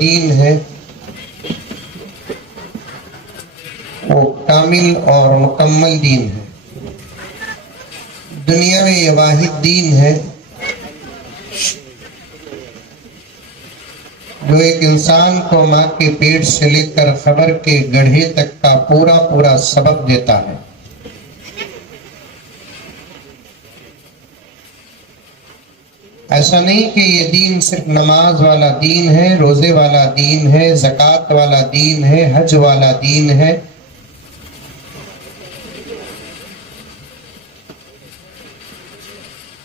دین ہے وہ کامل اور مکمل دین ہے. دنیا میں یہ واحد دین ہے جو ایک انسان کو ماں کے پیٹ سے لے کر قبر کے گڑھے تک کا پورا سبق دیتا ہے. ایسا نہیں کہ یہ دین صرف نماز والا دین ہے، روزے والا دین ہے، زکوٰۃ والا دین ہے، حج والا دین ہے.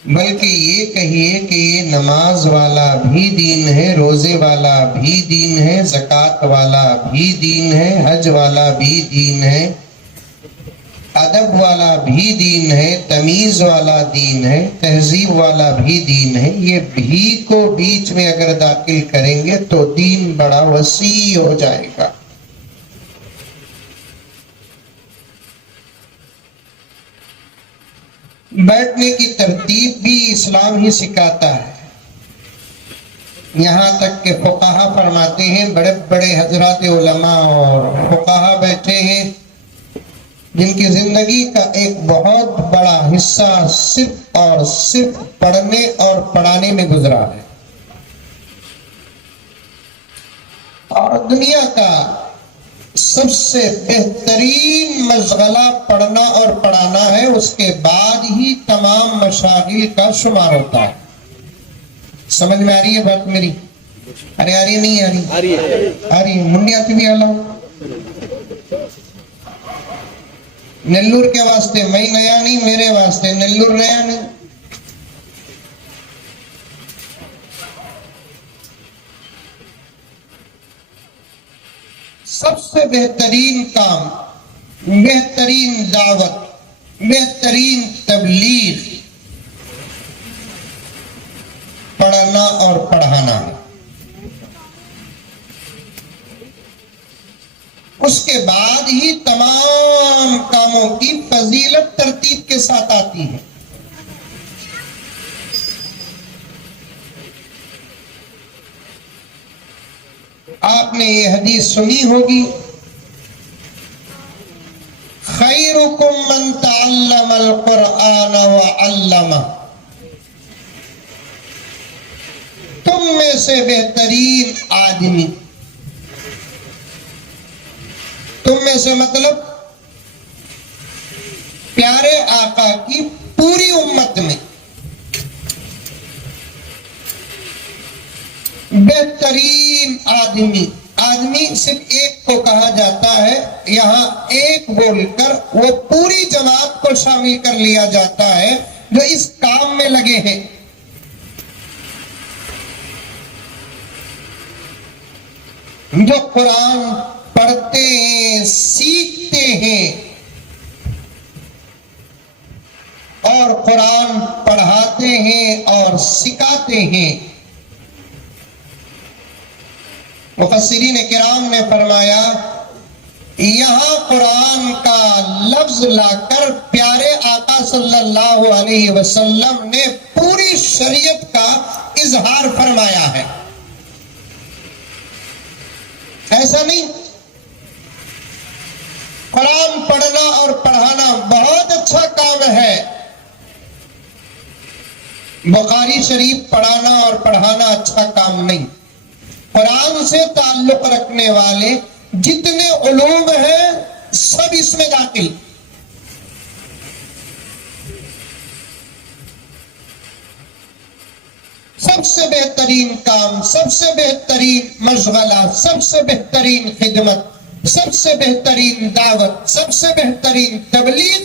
بلکہ یہ کہیے کہ یہ نماز والا بھی دین ہے، روزے والا بھی دین ہے، زکوٰۃ والا بھی دین ہے، حج والا بھی دین ہے، ادب والا بھی دین ہے، تمیز والا دین ہے، تہذیب والا بھی دین ہے. یہ بھی کو بیچ میں اگر داخل کریں گے تو دین بڑا وسیع ہو جائے گا. بیٹھنے کی ترتیب بھی اسلام ہی سکھاتا ہے. یہاں تک کہ فقہا فرماتے ہیں، بڑے بڑے حضرات علماء اور فقہا بیٹھے ہیں جن کی زندگی کا ایک بہت بڑا حصہ صرف اور صرف پڑھنے اور پڑھانے میں گزرا ہے. اور دنیا کا سب سے بہترین مشغلہ پڑھنا اور پڑھانا ہے، اس کے بعد ہی تمام مشاغل کا شمار ہوتا ہے. سمجھ میں آ رہی ہے بات میری؟ ارے آ رہی نہیں آ رہی؟ آ رہی ہے. منڈی آتی بھی آلہ نلور کے واسطے میں نیا نہیں، میرے واسطے نلور نیا نہیں. سب سے بہترین کام، بہترین دعوت، بہترین تبلیغ پڑھنا اور پڑھانا ہے. اس کے بعد ہی تمام کاموں کی فضیلت ترتیب کے ساتھ آتی ہے. آپ نے یہ حدیث سنی ہوگی، خیرکم من تعلم القرآن وعلمہ. تم میں سے بہترین آدمی، تم میں سے مطلب پیارے آقا کی پوری امت میں بہترین آدمی. آدمی صرف ایک کو کہا جاتا ہے، یہاں ایک بول کر وہ پوری جماعت کو شامل کر لیا جاتا ہے جو اس کام میں لگے ہیں. جو قرآن پڑھتے ہیں، سیکھتے ہیں اور قرآن پڑھاتے ہیں اور سکھاتے ہیں. مفسرین کرام نے فرمایا یہاں قرآن کا لفظ لا کر پیارے آقا صلی اللہ علیہ وسلم نے پوری شریعت کا اظہار فرمایا ہے. ایسا نہیں، قرآن پڑھنا اور پڑھانا بہت اچھا کام ہے. بخاری شریف پڑھانا اور پڑھانا اچھا کام نہیں. قرآن سے تعلق رکھنے والے جتنے علوم ہیں سب اس میں داخل. سب سے بہترین کام، سب سے بہترین مشغلہ، سب سے بہترین خدمت، سب سے بہترین دعوت، سب سے بہترین تبلیغ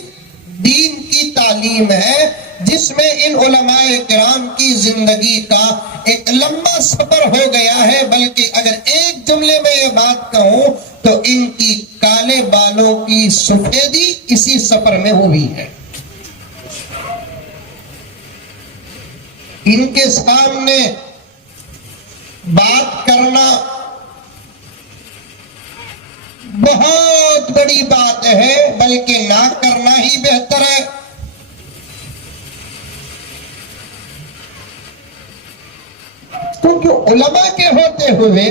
دین کی تعلیم ہے، جس میں ان علماء کرام کی زندگی کا ایک لمبا سفر ہو گیا ہے. بلکہ اگر ایک جملے میں یہ بات کہوں تو ان کی کالے بالوں کی سفیدی اسی سفر میں ہوئی ہے. ان کے سامنے بات کرنا بہت بڑی بات ہے، بلکہ نہ کرنا ہی بہتر ہے. کیونکہ علماء کے ہوتے ہوئے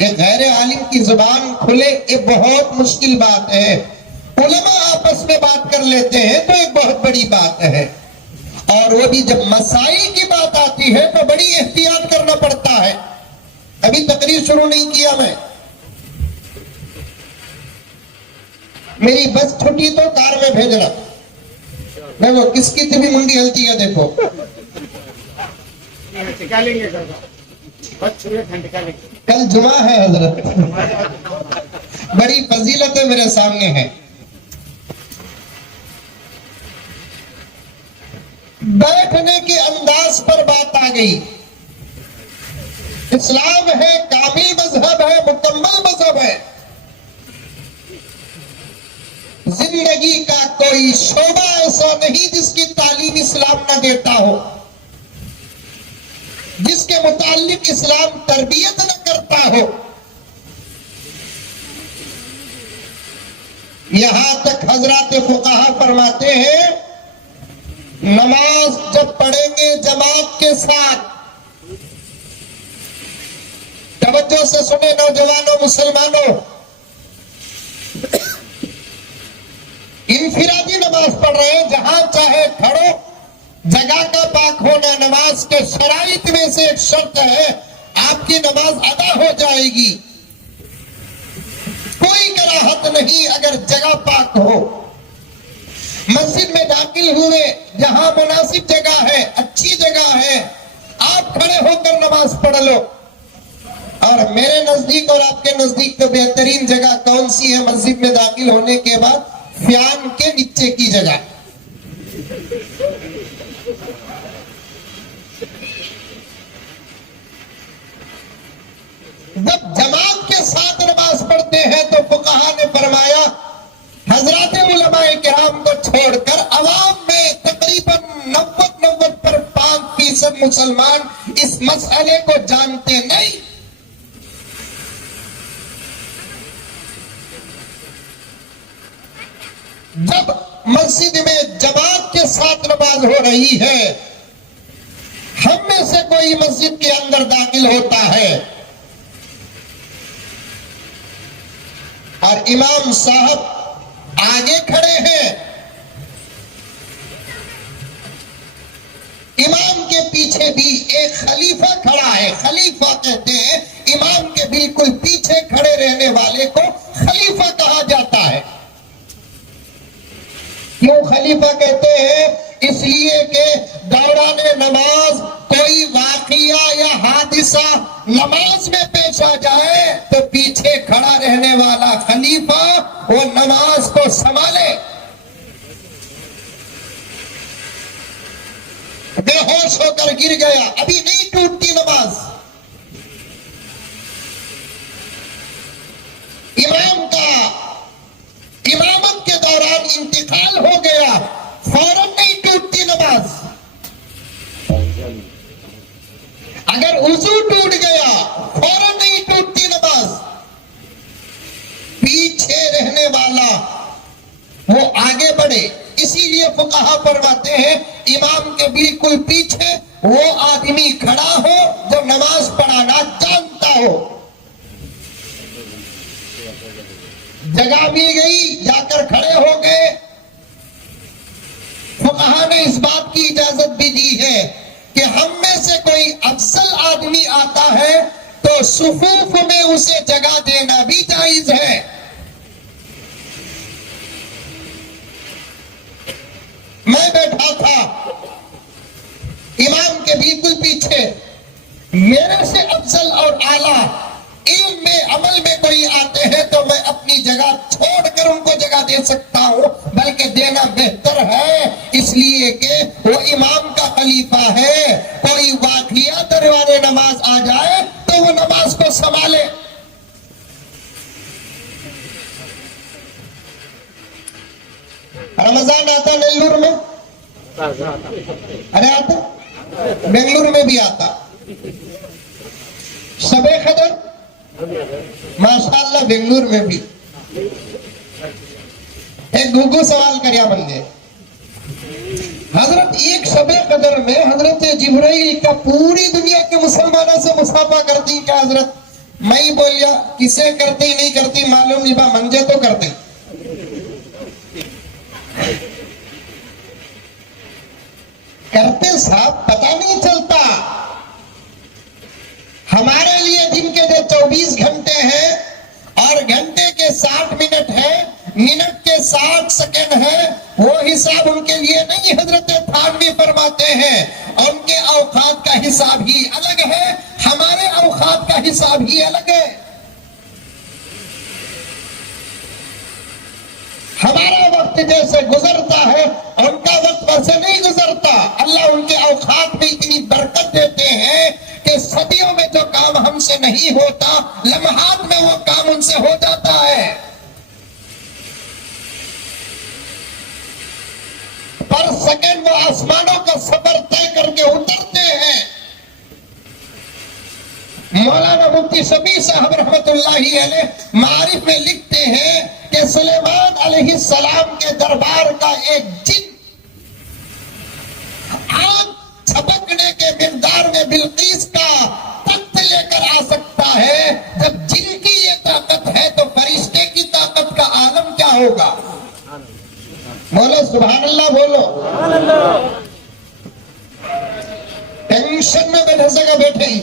ایک غیر عالم کی زبان کھلے یہ بہت مشکل بات ہے. علماء آپس میں بات کر لیتے ہیں تو ایک بہت بڑی بات ہے، اور وہ بھی جب مسائل کی بات آتی ہے تو بڑی احتیاط کرنا پڑتا ہے. ابھی تقریر شروع نہیں کیا میں، میری بس چھٹی تو کار میں بھیجنا. دیکھو کس کی بھی منڈی ہلتی ہے، دیکھو کل جمعہ ہے حضرت، بڑی فضیلتیں میرے سامنے ہیں. بیٹھنے کے انداز پر بات آ گئی. اسلام ہے، کامل مذہب ہے، مکمل مذہب ہے. زندگی کا کوئی شعبہ ایسا نہیں جس کی تعلیم اسلام نہ دیتا ہو، جس کے متعلق اسلام تربیت نہ کرتا ہو. یہاں تک حضرات فقہا فرماتے ہیں نماز جب پڑھیں گے جماعت کے ساتھ، توجہ سے سنیں نوجوانوں مسلمانوں، انفرادی نماز پڑھ رہے ہیں جہاں چاہے کھڑو، جگہ کا پاک ہونا نماز کے شرائط میں سے ایک شرط ہے، آپ کی نماز ادا ہو جائے گی. کوئی کراہت نہیں اگر جگہ پاک ہو. مسجد میں داخل ہوئے، جہاں مناسب جگہ ہے، اچھی جگہ ہے، آپ کھڑے ہو کر نماز پڑھ لو. اور میرے نزدیک اور آپ کے نزدیک تو بہترین جگہ کون سی ہے مسجد میں داخل ہونے کے بعد؟ فیان کے نیچے کی جگہ. جب جماعت کے ساتھ نماز پڑھتے ہیں تو فقہا نے فرمایا حضرات علماء کرام کو چھوڑ کر عوام میں تقریباً 90% مسلمان اس مسئلے کو جانتے نہیں. جب مسجد میں جماعت کے ساتھ نماز ہو رہی ہے، ہم میں سے کوئی مسجد کے اندر داخل ہوتا ہے اور امام صاحب آگے کھڑے ہیں، امام کے پیچھے بھی ایک خلیفہ کھڑا ہے. خلیفہ کہتے ہیں امام کے بالکل پیچھے کھڑے رہنے والے کو خلیفہ کہا جاتا ہے. کیوں خلیفہ کہتے ہیں؟ اس لیے کہ دوران نماز کوئی واقعہ یا حادثہ نماز میں پیش آ جائے تو پیچھے کھڑا رہنے والا خلیفہ وہ نماز کو سنبھالے. بے ہوش ہو کر گر گیا، ابھی نہیں ٹوٹتی نماز. امام کا امامت کے دوران انتقال ہو گیا، فوراً نہیں ٹوٹتی نماز. اگر وضو ٹوٹ گیا فوراً نہیں ٹوٹتی نماز. پیچھے رہنے والا وہ آگے بڑھے. اسی لیے فقہا فرماتے ہیں امام کے بالکل پیچھے وہ آدمی کھڑا ہو جو نماز پڑھانا جانتا ہو. جگہ مل گئی، جا کر کھڑے ہو گئے. فقہا نے اس بات کی اجازت بھی دی ہے کہ ہم میں سے کوئی افضل آدمی آتا ہے تو صفوف میں اسے جگہ دینا بھی جائز ہے. میں بیٹھا تھا امام کے بالکل پیچھے، میرے سے افضل اور اعلیٰ علم میں عمل میں کوئی آتے ہیں تو میں اپنی جگہ چھوڑ کر ان کو جگہ دے سکتا ہوں، بلکہ دینا بہتر ہے، اس لیے کہ وہ امام کا خلیفہ ہے. کوئی واقعہ درمیان نماز آ جائے تو وہ نماز کو سنبھالے. رمضان آتا نیلور میں، ارے آتا بنگلور میں بھی آتا. شب قدر ماشاءاللہ بنگلور میں بھی. ایک گوگو سوال کریا بندے حضرت ایک شب قدر میں حضرت جبرائیل کا پوری دنیا کے مسلمانوں سے مصافحہ کرتی کہ حضرت میں بولیا کسے کرتی نہیں کرتی معلوم نہیں با منجے تو کرتے کرتے صاحب پتہ نہیں چلتا. ہمارے لیے دن کے جو 24 گھنٹے ہیں اور گھنٹے کے 60 منٹ ہے، منٹ کے 60 سیکنڈ ہے، وہ حساب ان کے لیے نہیں. حضرت تھانوی فرماتے ہیں ان کے اوقات کا حساب ہی الگ ہے، ہمارے اوقات کا حساب ہی الگ ہے. ہمارا وقت جیسے گزرتا ہے ان کا وقت ویسے نہیں گزرتا. اللہ ان کے اوقات میں اتنی برکت دیتے ہیں کہ صدیوں میں جو کام ہم سے نہیں ہوتا لمحات میں وہ کام ان سے ہو جاتا ہے. پر سیکنڈ وہ آسمانوں کا سفر طے کر کے اترتے ہیں. مولانا مفتی شفیع صاحب رحمت اللہ علیہ معارف میں لکھتے ہیں کہ سلیمان علیہ السلام کے دربار کا ایک جن آنکھ چھپکنے کے مقدار میں بلقیس کا تخت لے کر آ سکتا ہے. جب جن کی یہ طاقت ہے تو فرشتے کی طاقت کا عالم کیا ہوگا؟ بولو سبحان اللہ، بولو. ٹینشن میں بیٹھے سکا بیٹھے ہی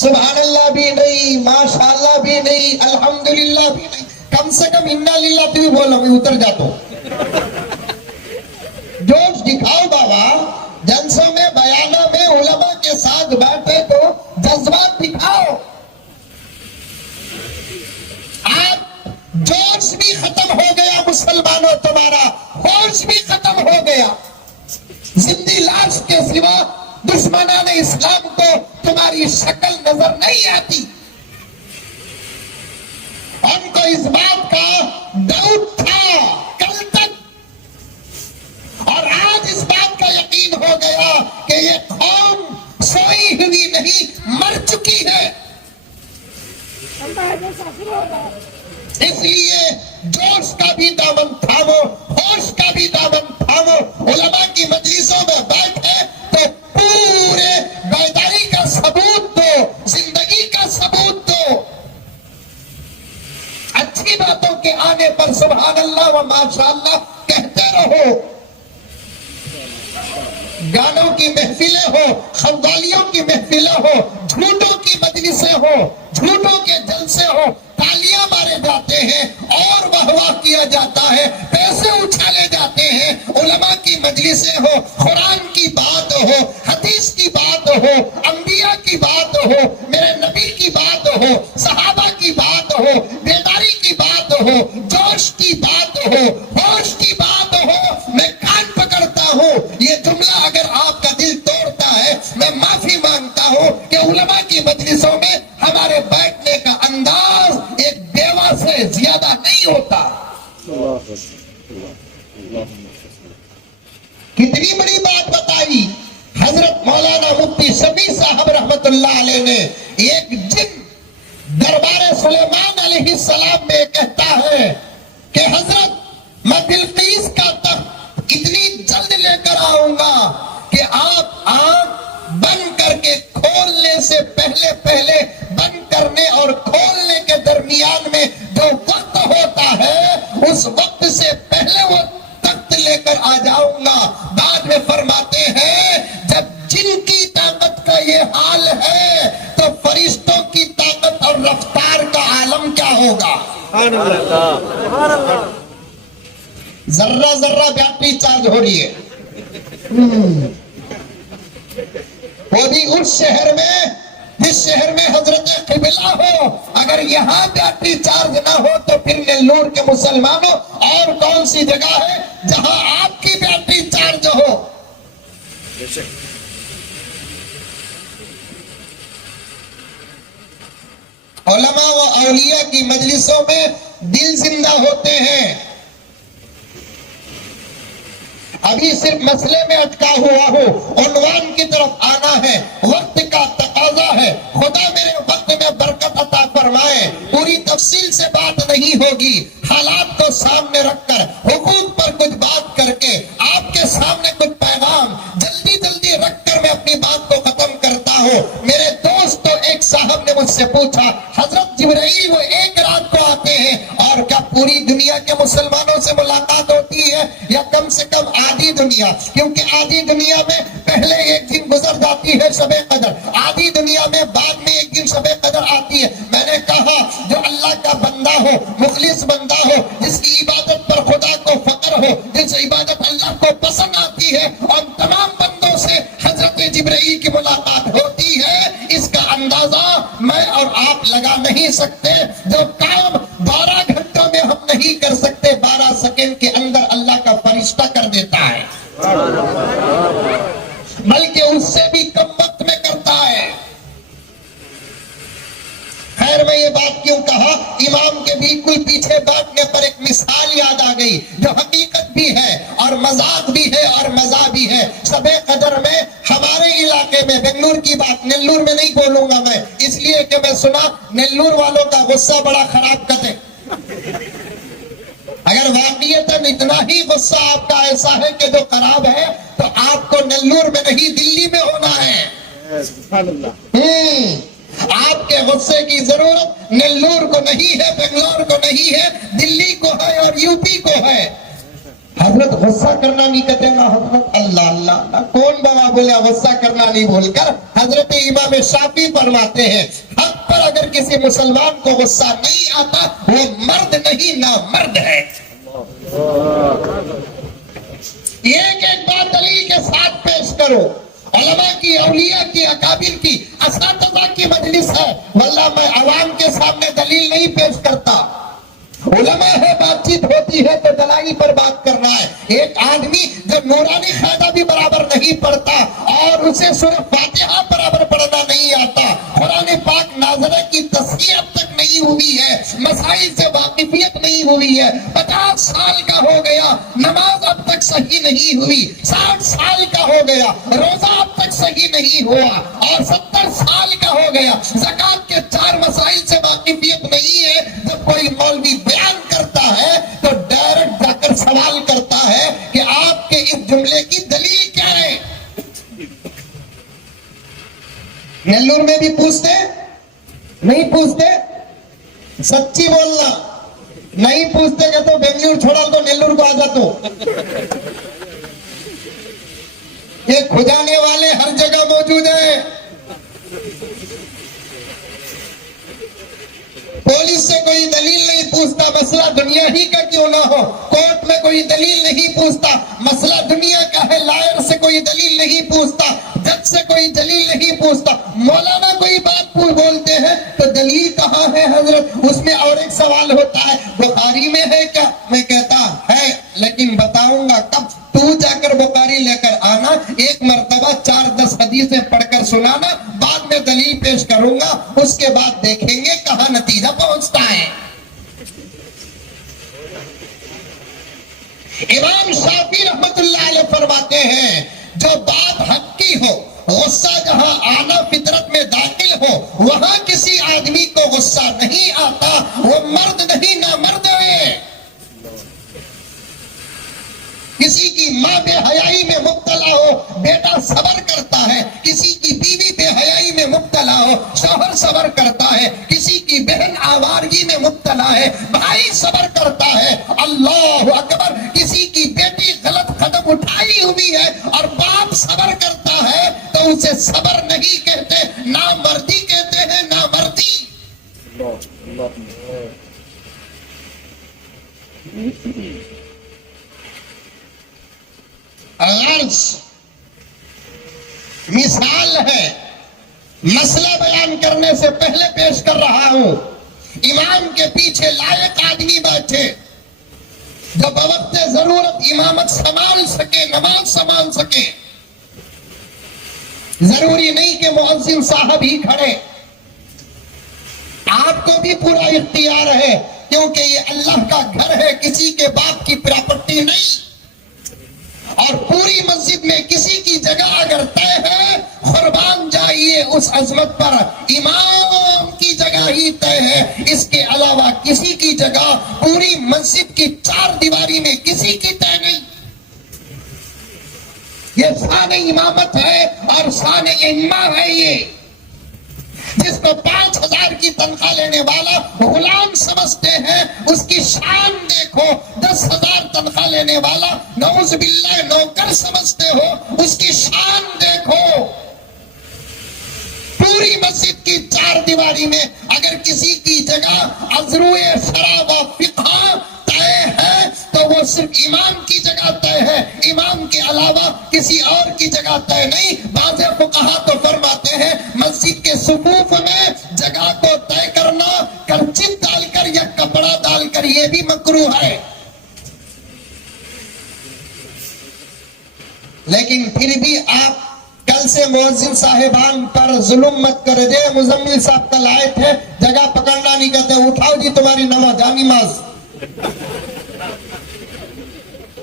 سبحان اللہ بھی نہیں، ماشاء اللہ بھی نہیں، الحمدللہ بھی نہیں، کم سے کم انا للہ تو بھی بولو، میں اتر جاتا ہوں. جوش دکھاؤ بابا، جلسوں میں بیانوں میں علماء کے ساتھ بیٹھے تو جذبات دکھاؤ. آپ جوش بھی ختم ہو گیا مسلمانوں، تمہارا ہوش بھی ختم ہو گیا. زندہ لاش کے سوا دشمنان اسلام کو تمہاری شکل نظر نہیں آتی. ان کو اس بات کا ڈاؤٹ تھا کل تک، اور آج اس بات کا یقین ہو گیا کہ یہ قوم سوئی ہوئی نہیں، مر چکی ہے. اس لیے جوش کا بھی دامن تھامو، ہوش کا بھی دامن تھامو. علماء کی مجلسوں میں بیٹھے تو پورے بیداری کا ثبوت دو، زندگی کا ثبوت دو. اچھی باتوں کے آنے پر سبحان اللہ و ماشاء اللہ کہتے رہو. گانوں کی محفلیں ہو، قوالیوں کی محفلیں ہو، جھوٹوں کی مجلسیں ہو، جھوٹوں کے جلسے ہو، تالیاں مارے جاتے ہیں اور واہ واہ کیا جاتا ہے، پیسے اچھالے جاتے ہیں. علماء کی مجلسیں ہو، قرآن کی بات ہو، حدیث کی بات ہو، انبیاء کی بات ہو، میرے نبی کی بات ہو، صحابہ کی بات ہو، بیداری کی بات ہو، جوش کی بات ہو، ہوش کی بات ہو، میں کان پکڑتا ہوں. یہ جملہ اگر آپ کا دل توڑتا ہے میں معافی مانگتا ہوں کہ علماء کی مجلسوں میں ہمارے بیٹھنے کا انداز ایک بیوہ سے زیادہ نہیں ہوتا. کتنی بڑی بات بتائی حضرت مولانا مفتی شفیع صاحب رحمت اللہ علیہ نے. ایک جن دربار سلیمان علیہ السلام میں کہتا ہے کہ حضرت میں بلقیس کا تخت اتنی جلد لے کر آؤں گا کہ آپ آنکھ بند کر کے کھولنے سے پہلے بند کرنے اور کھولنے کے درمیان میں جو وقت ہوتا ہے اس وقت سے پہلے وہ تخت لے کر آ جاؤں گا. بعد میں فرماتے ہیں جب جن کی طاقت کا یہ حال ہے تو فرشتوں کی طاقت اور رفتار کا عالم کیا ہوگا؟ ذرہ ذرہ بیٹری چارج ہو رہی ہے. وہ بھی اس شہر میں جس شہر میں حضرت قبلہ ہو. اگر یہاں بیٹری چارج نہ ہو تو پھر نیلور کے مسلمانوں اور کون سی جگہ ہے جہاں آپ کی بیٹری چارج ہو؟ علماء و اولیاء کی مجلسوں میں دل زندہ ہوتے ہیں. ابھی صرف مسئلے میں اٹکا ہوا ہوں، عنوان کی طرف آنا ہے، وقت کا تقاضا ہے. خدا میرے وقت میں برکت عطا فرمائے. پوری تفصیل سے بات نہیں ہوگی، حالات کو سامنے رکھ کر حقوق پر کچھ بات کر کے آپ کے سامنے کچھ پیغام جلدی رکھ کر میں اپنی بات کو ختم کرتا ہوں. میرے دوستو، ایک صاحب مجھ سے پوچھا حضرت جبرائیل وہ ایک رات کو آتے ہیں اور کیا پوری دنیا کے مسلمانوں سے ملاقات ہوتی ہے یا کم سے کم آدھی دنیا؟ کیونکہ آدھی دنیا میں پہلے ایک دن گزر جاتی ہے شب قدر، آدھی دنیا میں بعد میں ایک دن شب قدر آتی ہے۔ میں نے کہا جو اللہ کا بندہ ہو، مخلص بندہ ہو، جس کی عبادت پر خدا کو فخر ہو، جس عبادت اللہ کو پسند آتی ہے، اور تمام بندوں سے حضرت جبرائیل کی ملاقات ہوتی ہے، اس کا اندازہ میں اور آپ لگا نہیں سکتے۔ جو کام 12 گھنٹوں میں ہم نہیں کر سکتے، 12 سیکنڈ کے اندر اللہ کا فرشتہ کر دیتا ہے، بلکہ اس سے بھی کم وقت میں کرتا ہے۔ خیر میں یہ بات کیوں کہا، امام کے بالکل پیچھے بیٹھنے پر ایک مثال یاد آ گئی جو حقیقت بھی ہے اور مذاق بھی ہے اور مزہ بھی ہے۔ شب قدر میں ہمارے علاقے میں، بنگلور کی بات نیلور میں نہیں بولوں گا میں، اس لیے کہ میں سنا نیلور والوں کا غصہ بڑا خراب کرتے۔ اگر واقعیتاً اتنا ہی غصہ آپ کا ایسا ہے کہ جو خراب ہے تو آپ کو نیلور میں نہیں دلی میں ہونا ہے۔ آپ کے غصے کی ضرورت نیلور کو نہیں ہے، بنگلور کو نہیں ہے، دلی کو ہے اور یو پی کو ہے۔ حضرت غصہ کرنا نہیں کہتے نا حضرت، اللہ اللہ کون بابا بولے غصہ کرنا نہیں بول کر؟ حضرت امام شافعی فرماتے ہیں حق پر اگر کسی مسلمان کو غصہ نہیں آتا وہ مرد نہیں نامرد ہے۔ ایک ایک بات دلیل کے ساتھ پیش کرو۔ علماء کی، اولیاء کی، اکابر کی، اساتذہ کی مجلس ہے، واللہ میں عوام کے سامنے دلیل نہیں پیش کرتا۔ علماء ہے، بات چیت ہوتی ہے تو دلائی پر بات کرنا ہے۔ ایک آدمی جب نورانی قاعدہ بھی برابر نہیں پڑھتا اور اسے سورہ فاتحہ برابر پڑھنا نہیں آتا، قرآن پاک نازلہ کی تصحیح اب تک نہیں ہوئی ہے، مسائل سے واقفیت نہیں ہوئی ہے، 50 سال کا ہو گیا، نماز اب تک صحیح نہیں ہوئی، 60 سال کا ہو گیا، روزہ اب تک صحیح نہیں ہوا، اور 70 سال کا ہو گیا، زکوٰۃ کے 4 مسائل سے واقفیت نہیں ہے۔ جب کوئی مولوی بیان کرتا ہے تو ڈائریکٹ جا کر سوال کرتا ہے کہ آپ کے اس جملے کی دلیل کیا ہے؟ نیلور میں بھی پوچھتے نہیں پوچھتے؟ سچی بولنا، نہیں پوچھتے کہ تو بنگلور چھوڑا تو نیلور کو آ جاتا۔ یہ کھجانے والے ہر جگہ موجود ہیں۔ پولیس سے کوئی دلیل نہیں پوچھتا، مسئلہ دنیا ہی کا کیوں نہ ہو، کورٹ میں کوئی دلیل نہیں پوچھتا، مسئلہ دنیا کا ہے، لائر سے کوئی دلیل نہیں پوچھتا، جج سے کوئی دلیل نہیں پوچھتا، مولانا کوئی بات بولتے ہیں تو دلیل کہاں ہے حضرت؟ اس میں اور ایک سوال ہوتا ہے بخاری میں ہے کیا؟ میں کہتا ہے لیکن بتاؤں گا کب؟ تو جا کر بخاری لے کر آنا، ایک مرتبہ 4-10 حدیثیں پڑھ کر سنانا، بعد میں دلیل پیش کروں گا، اس کے بعد دیکھیں گے کہاں نتیجہ پہنچتا ہے۔ امام شافعی رحمت اللہ علیہ فرماتے ہیں جو بات حق کی ہو، غصہ جہاں آنا فطرت میں داخل ہو، وہاں کسی آدمی کو غصہ نہیں آتا، وہ مرد نہیں نامرد ہے۔ کسی کی ماں بے حیائی میں مبتلا ہو، بیٹا صبر کرتا ہے، کسی کی بیوی بے حیائی میں مبتلا ہو، شوہر صبر کرتا ہے، کسی کی بہن آوارگی میں مبتلا ہے، بھائی صبر کرتا ہے، اللہ اکبر، کسی کی بیٹی غلط قدم اٹھائی ہوئی ہے اور باپ صبر کرتا ہے تو اسے صبر نہیں کہتے، نامردی کہتے ہیں، نامردی۔ غرض مثال ہے، مسئلہ بیان کرنے سے پہلے پیش کر رہا ہوں۔ امام کے پیچھے لائق آدمی بیٹھے جو بوقت ضرورت امامت سنبھال سکے، نماز سنبھال سکے، ضروری نہیں کہ مؤذن صاحب ہی کھڑے، آپ کو بھی پورا اختیار ہے، کیونکہ یہ اللہ کا گھر ہے، کسی کے باپ کی پراپرٹی نہیں۔ اور پوری مسجد میں کسی کی جگہ اگر طے ہے، قربان جائیے اس عظمت پر، امام کی جگہ ہی طے ہے، اس کے علاوہ کسی کی جگہ پوری مسجد کی 4 دیواری میں کسی کی طے نہیں۔ یہ شان امامت ہے اور شان ائمہ ہے۔ یہ جس کو 5,000 کی تنخواہ لینے والا غلام سمجھتے ہیں، اس کی شان دیکھو۔ 10,000 تنخواہ لینے والا نعوذ باللہ نوکر سمجھتے ہو، اس کی شان دیکھو۔ پوری مسجد کی 4 دیواری میں اگر کسی کی جگہ ازروع شرع و فقہ طے ہے تو وہ صرف امام کی جگہ طے ہے، امام کے علاوہ کسی اور کی جگہ طے نہیں۔ بعض فقہا تو فرماتے ہیں مسجد کے صفوف میں جگہ کو طے کرنا کرچن ڈال کر یا کپڑا ڈال کر یہ بھی مکروہ ہے۔ لیکن پھر بھی آپ کل سے مؤذن صاحبان پر ظلم مت کر دے۔ مزمل صاحب کل آئے تھے، جگہ پکڑنا نہیں کہتے، اٹھاؤ جی تمہاری نماز، جا نماز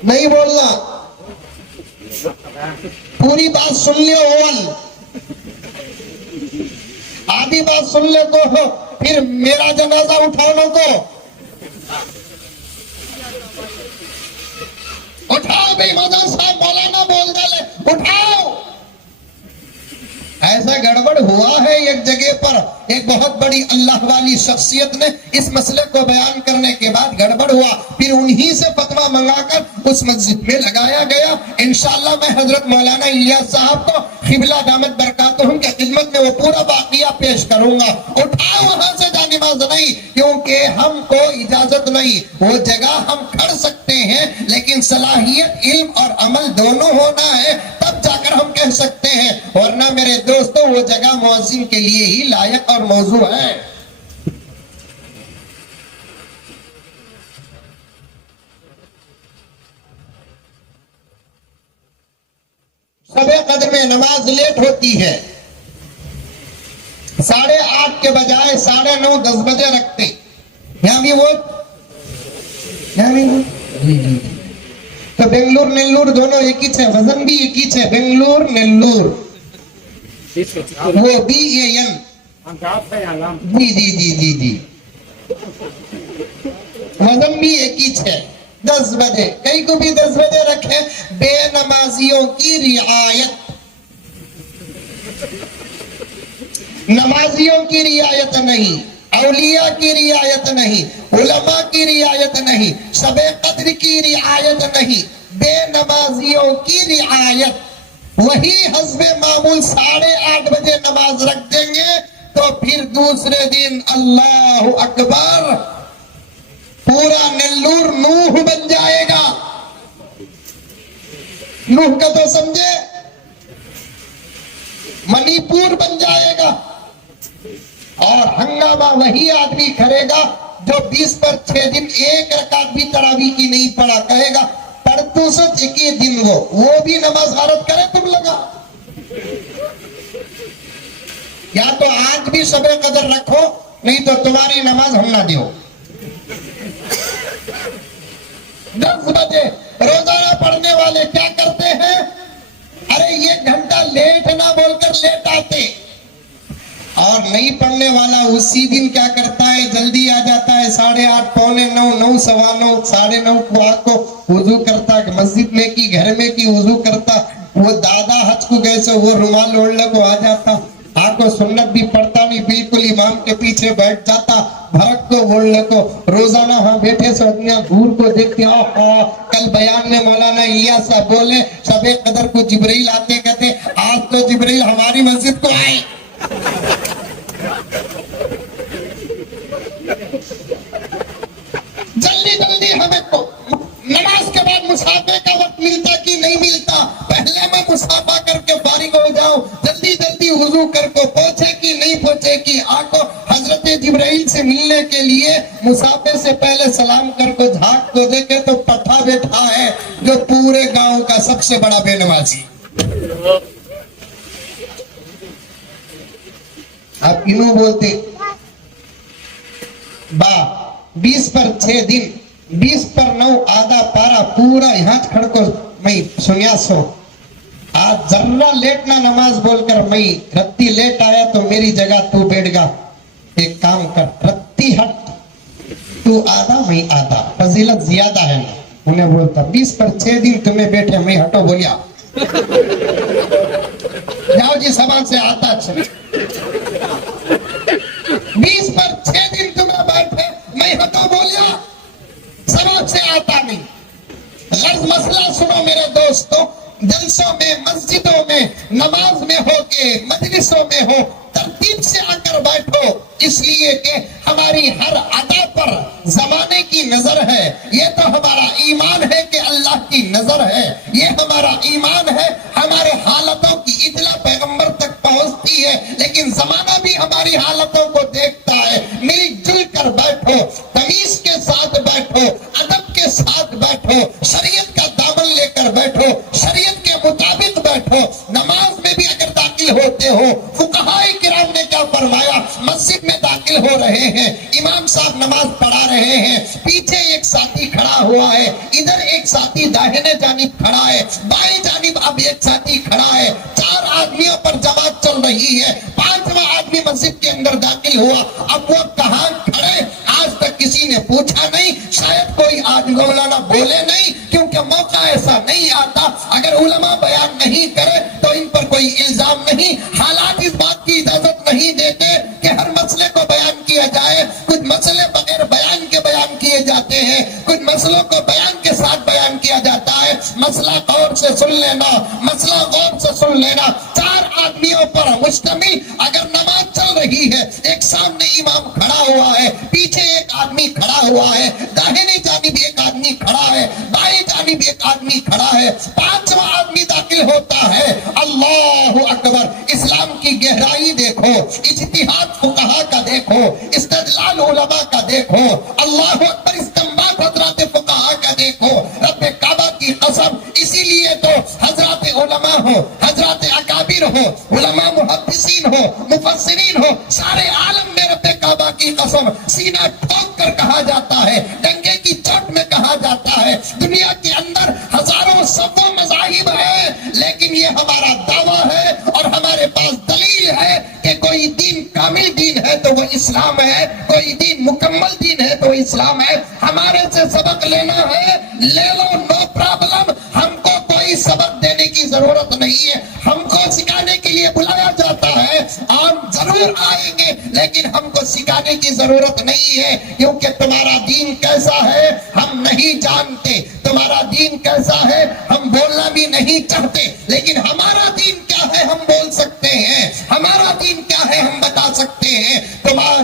نہیں بولنا، پوری بات سن لے، اول آدھی بات سن لے کو پھر میرا جنازہ اٹھانا کو اٹھاؤ بھائی، مولانا صاحب مولانا بول ڈالے، اٹھاؤ۔ ایسا گڑبڑ ہوا ہے ایک جگہ پر، ایک بہت بڑی اللہ والی شخصیت نے اس مسئلے کو بیان کرنے کے بعد گڑبڑ ہوا، پھر انہی سے فتویٰ منگا کر اس مسجد میں لگایا گیا۔ انشاءاللہ میں حضرت مولانا الیاس صاحب کو قبلہ دامت برکاتہم کی خدمت میں وہ پورا واقعہ پیش کروں گا۔ اٹھاؤ وہاں سے، جا نماز نہیں، کیونکہ ہم کو اجازت نہیں۔ وہ جگہ ہم کھڑ سکتے ہیں لیکن صلاحیت علم اور عمل دونوں ہونا ہے، تب جا کر ہم کہہ سکتے ہیں، ورنہ میرے دوستو وہ جگہ مؤذن کے لیے ہی لائق اور موضوع ہے۔ شب قدر میں نماز لیٹ ہوتی ہے، 8:30 کے بجائے 9:30 10 بجے رکھتے، یہاں بھی وہ تو بنگلور نیلور دونوں ایک ہی ہے، وزن بھی ایک ہی ہے، بنگلور نیلور، وہ BAN، جی وزن بھی ایک ہی ہے، 10 بجے، کئی کو بھی 10 بجے رکھے۔ بے نمازیوں کی رعایت، نمازیوں کی رعایت نہیں، اولیاء کی رعایت نہیں، علماء کی رعایت نہیں، شب قدر کی رعایت نہیں، بے نمازیوں کی رعایت۔ وہی حسب معمول 8:30 بجے نماز رکھ دیں گے تو پھر دوسرے دن اللہ اکبر پورا نیلور نوح بن جائے گا۔ نوح کا تو سمجھے، منی پور بن جائے گا، اور ہنگامہ وہی آدمی کرے گا جو 20 پر 6 دن ایک رکعت بھی تراویح کی نہیں پڑھا، کہے گا پڑھتو سچ ایک ہی دن وہ بھی نماز غارت کرے تم لگا۔ یا تو آج بھی شب قدر رکھو، نہیں تو تمہاری نماز ہم نہ دیو۔ 10 بجے روزانہ پڑھنے والے کیا کرتے ہیں، ارے 1 گھنٹہ لیٹ نہ بول کر لیٹ آتے، اور نہیں پڑھنے والا اسی دن کیا کرتا ہے، جلدی آ جاتا ہے، 8:30 پونے 9 9 سوا 9 9:30 کو آ کو وضو کرتا، مسجد میں کی گھر میں کی وضو کرتا، وہ دادا حج کو گئے سے وہ رومال اوڑھنے کو آ جاتا، آ کو سنت بھی پڑھتا نہیں، بالکل امام کے پیچھے بیٹھ جاتا، بھرک کو بولنے کو، روزانہ ہاں بیٹھے سعودیاں گھور کو دیکھتے، کل بیان میں مولانا الیاس صاحب بولے شب قدر کو جبرائیل آتے، کہتے آج تو جبرائیل ہماری مسجد کو آئے۔ جلدی ہمیں نماز کے بعد مصافحے کا وقت ملتا کہ نہیں ملتا، پہلے میں مصافحہ کر کے فارغ ہو جاؤں، جلدی وضو کر کو پہنچے کہ نہیں پہنچے کہ آکو حضرت جبرائیل سے ملنے کے لیے مصافحے سے پہلے سلام کر کو جھانک کو دیکھے تو پٹھا بیٹھا ہے جو پورے گاؤں کا سب سے بڑا بے نمازی۔ آپ کیوں بولتے 20 پر 6 دن 20 پر 9 آدھا پارا پورا یہاں کھڑ کو میں سنیا سو، آج ذرہ لیٹ نہ نماز بول کر میں رتی لیٹ آیا تو میری جگہ تو بیٹھ گا، ایک کام کر رتی ہٹ، تو آدھا میں آدھا، فضیلت زیادہ ہے نا، انہیں بولتا 20 پر 6 دن تمہیں بیٹھے میں ہٹو بولیا جاؤ جی سامان سے آتا چلے۔ میں، مسجدوں میں، نماز میں ہو کے، مجلسوں میں ہو، ترتیب سے آ کر بیٹھو، اس لیے کہ ہماری ہر ادا پر زمانے کی نظر ہے۔ یہ تو ہمارا ایمان ہے کہ اللہ کی نظر ہے، یہ ہمارا ایمان ہے، ہمارے حالتوں کی اطلاع پیغمبر تک پہنچتی ہے، لیکن زمانہ بھی ہماری حالتوں کو دیکھتا ہے۔ مل جل کر بیٹھو، تمیز کے ساتھ بیٹھو، ادب کے ساتھ بیٹھو، شریعت کا دامن لے کر بیٹھو، شریعت کے مطابق بیٹھو۔ نماز میں بھی اگر داخل ہوتے ہو، فقہائے کرام نے کیا فرمایا؟ مسجد میں داخل ہو رہے ہیں، امام صاحب نماز پڑھا رہے ہیں، پیچھے ایک ساتھی کھڑا ہوا ہے، ادھر ایک ساتھی داہنے جانب کھڑا ہے، بائیں جانب اب ایک ساتھی کھڑا ہے، 4 آدمیوں پر جماعت چل رہی ہے، 5واں آدمی مسجد کے اندر داخل ہوا، اب وہ کہاں کھڑے آج تک کسی نے پوچھا نہیں، شاید کوئی آج مولانا بولے نہیں، کیونکہ موقع ایسا نہیں آتا۔ اگر علماء بیان نہیں کرے تو ان پر کوئی الزام نہیں، حالات اس بات کی اجازت نہیں دیتے کہ ہر مسئلے کو بیان کیا جائے، کچھ مسئلے بغیر بیان کے بیان کیے جاتے ہیں، کچھ مسئلوں کو بیان کے ساتھ بیان کیا جاتا ہے۔ مسئلہ غور سے سن لینا، مسئلہ غور سے سن لینا۔ 4 آدمیوں پر مشتمل اگر نماز چل رہی ہے، ایک سامنے امام کھڑا ہوا ہے، پیچھے ایک آدمی کھڑا ہوا ہے، داہنی جانب ایک آدمی کھڑا ہے، بائیں جانب ایک آدمی کھڑا ہے، 5واں آدمی داخل ہوتا ہے۔ اللہ اکبر! اسلام کی گہرائی دیکھو، اجتہاد فقہا کا دیکھو، استدلال علماء کا دیکھو، اللہ اکبر! استنباط حضرات فقہا کا دیکھو، رب کعبہ کی قسم! اسی لیے تو حضرات علماء ہو، حضرات اکابر ہو، علماء محدثین ہو، مفسرین ہو، سارے عالم میں رب کعبہ کی قسم سینہ ٹھوک کر کہا جاتا ہے، ڈنگے کی چوٹ میں کہا جاتا ہے، دنیا کے اندر ہزاروں سبوں مذاہب ہیں، لیکن یہ ہمارا دعویٰ ہے اور ہمارے پاس دلیل ہے کہ کوئی دین کامل دین ہے تو وہ اسلام ہے، کوئی دین مکمل دین ہے تو اسلام ہے۔ ہمارے سے سبق لینا ہے، لے لو، نو پرابلم، ہم کو کوئی سبق دینے کی ضرورت نہیں ہے، ہم کو سکھانے کے لیے بلایا جاتا ہے، ہم ضرور آئیں گے، لیکن ہم کو سکھانے کی ضرورت نہیں ہے، کیونکہ تمہارا دین کیسا ہے ہم نہیں جانتے، تمہارا دین کیسا ہے ہم بولنا بھی نہیں چاہتے، لیکن ہمارا دین کیا ہے ہم بول سکتے ہیں، ہمارا دین کیا ہے ہم بتا سکتے ہیں۔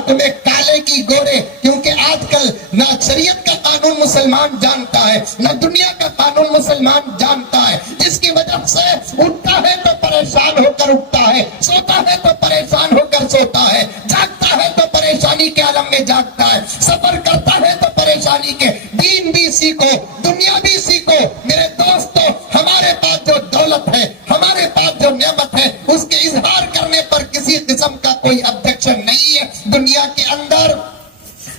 تمہیں کالے کی گورے، کیونکہ آج کل نہ شریعت کا قانون مسلمان جانتا ہے، نہ دنیا کا قانون مسلمان جانتا ہے، جس کی وجہ سے اٹھتا ہے تو پریشان ہو کر اٹھتا ہے، سوتا ہے تو پریشان ہو کر سوتا ہے، جاگتا ہے تو پریشانی کے عالم میں جاگتا ہے، سفر کرتا ہے تو پریشانی کے۔ دین بھی سیکھو، دنیا بھی سیکھو میرے دوستو۔ ہمارے پاس جو دولت ہے، ہمارے پاس جو نعمت ہے، اس کے اظہار کرنے پر کسی قسم کا کوئی ابجیکشن نہیں ہے۔ دنیا کے اندر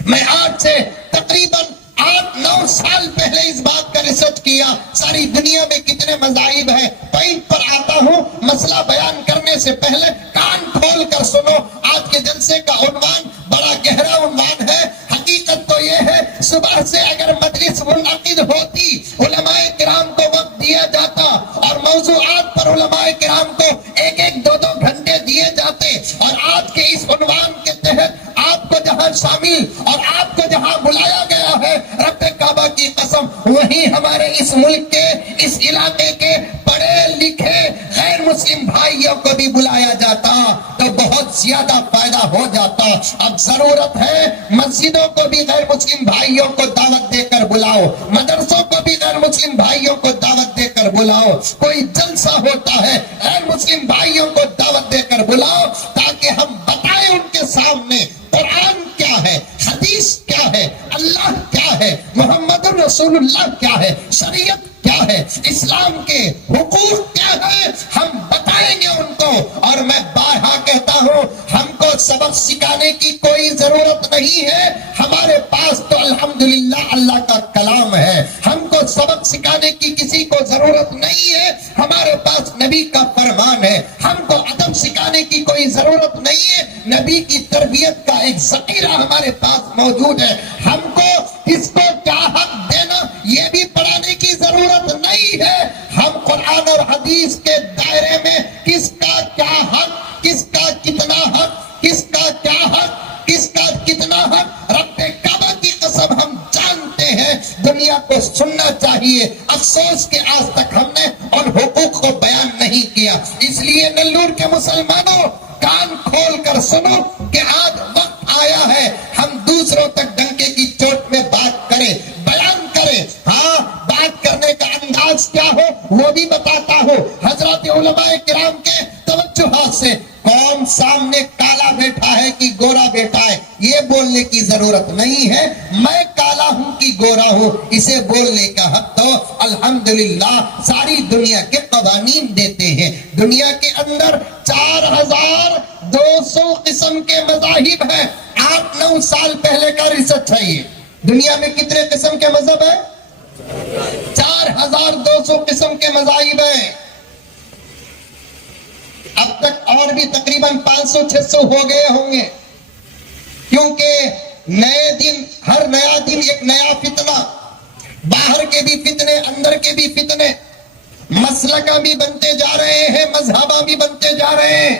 میں آج سے تقریباً 8-9 سال پہلے اس بات کا ریسرچ کیا، ساری دنیا میں کتنے مذاہب ہیں، پوائنٹ پر آتا ہوں۔ مسئلہ بیان کرنے سے پہلے کان کھول کر سنو، آج کے جلسے کا عنوان بڑا گہرا عنوان ہے۔ حقیقت تو یہ ہے، صبح سے اگر مجلس منعقد ہوتی، علماء کرام کو وقت دیا جاتا اور موضوعات پر علماء کرام کو 1-2 گھنٹے دیے جاتے، اور آج کے اس عنوان کے تحت آپ کو جہاں شامل اور آپ کو جہاں بلایا گیا ہے، رب کعبہ کی قسم وہی ہمارے اس ملک کے، اس علاقے کے پڑھے لکھے غیر مسلم بھائیوں کو بھی بلایا جاتا تو بہت زیادہ فائدہ ہو جاتا۔ اب ضرورت ہے مسجدوں کو بھی غیر مسلم بھائیوں کو دعوت دے کر بلاؤ، مدرسوں کو بھی غیر مسلم بھائیوں کو دعوت دے کر بلاؤ، کوئی جلسہ ہوتا ہے غیر مسلم بھائیوں کو دعوت دے کر بلاؤ، تاکہ ہم بتائیں ان کے سامنے قرآن کیا ہے، حدیث کیا ہے، اللہ کیا ہے، محمد رسول اللہ کیا ہے، شریعت کیا ہے، اسلام کے حقوق کیا ہے، ہم بتائیں گے ان کو۔ اور میں بارہا کہتا ہوں، ہم کو سبق سکھانے کی کوئی ضرورت نہیں ہے، ہمارے پاس تو الحمدللہ اللہ کا کلام ہے، ہم کو سبق سکھانے کی کسی کو ضرورت نہیں ہے، ہمارے پاس نبی کا فرمان ہے، ہم کو ادب سکھانے کی کوئی ضرورت نہیں ہے، نبی کی تربیت کا ایک ذخیرہ ہمارے پاس موجود ہے، ہم کو کس کو کیا حق دینا یہ بھی پڑھانے کی ضرورت نہیں ہے، ہم قرآن اور حدیث کے دائرے میں کس کا کیا حق، کس کا کتنا حق، کس کا کیا حق، کس کا کتنا حق، رب کعبہ کی قسم ہم جانتے ہیں۔ دنیا کو سننا چاہیے. افسوس کہ آج تک ہم نے ان حقوق کو بیان نہیں کیا. اس لیے نلور کے مسلمانوں کان کھول کر سنو کہ آج وقت آیا ہے ہم دوسروں تک ڈنکے کی چوٹ میں بات کریں, بیان کریں. ہاں, بات کرنے کا انداز کیا ہو وہ بھی بتاتا ہوں. حضرات علماء کرام کے توجہات سے قوم سامنے کالا بیٹھا ہے کہ گورا بیٹھا ہے یہ بولنے کی ضرورت نہیں ہے. میں کالا ہوں کہ گورا ہوں اسے بولنے کا حق تو الحمدللہ ساری دنیا کے قوانین دیتے ہیں. دنیا کے اندر 4200 قسم کے مذاہب ہیں. 8-9 سال پہلے کا ریسرچ ہے یہ. دنیا میں کتنے قسم کے مذہب ہیں؟ 4200 قسم کے مذاہب ہیں. اب تک اور بھی تقریباً 500-600 ہو گئے ہوں گے, کیونکہ نئے دن, ہر نیا دن ایک نیا فتنہ, باہر کے بھی فتنے, اندر کے بھی فتنے, مسلکہ بھی بنتے جا رہے ہیں, مذہبہ بھی بنتے جا رہے ہیں.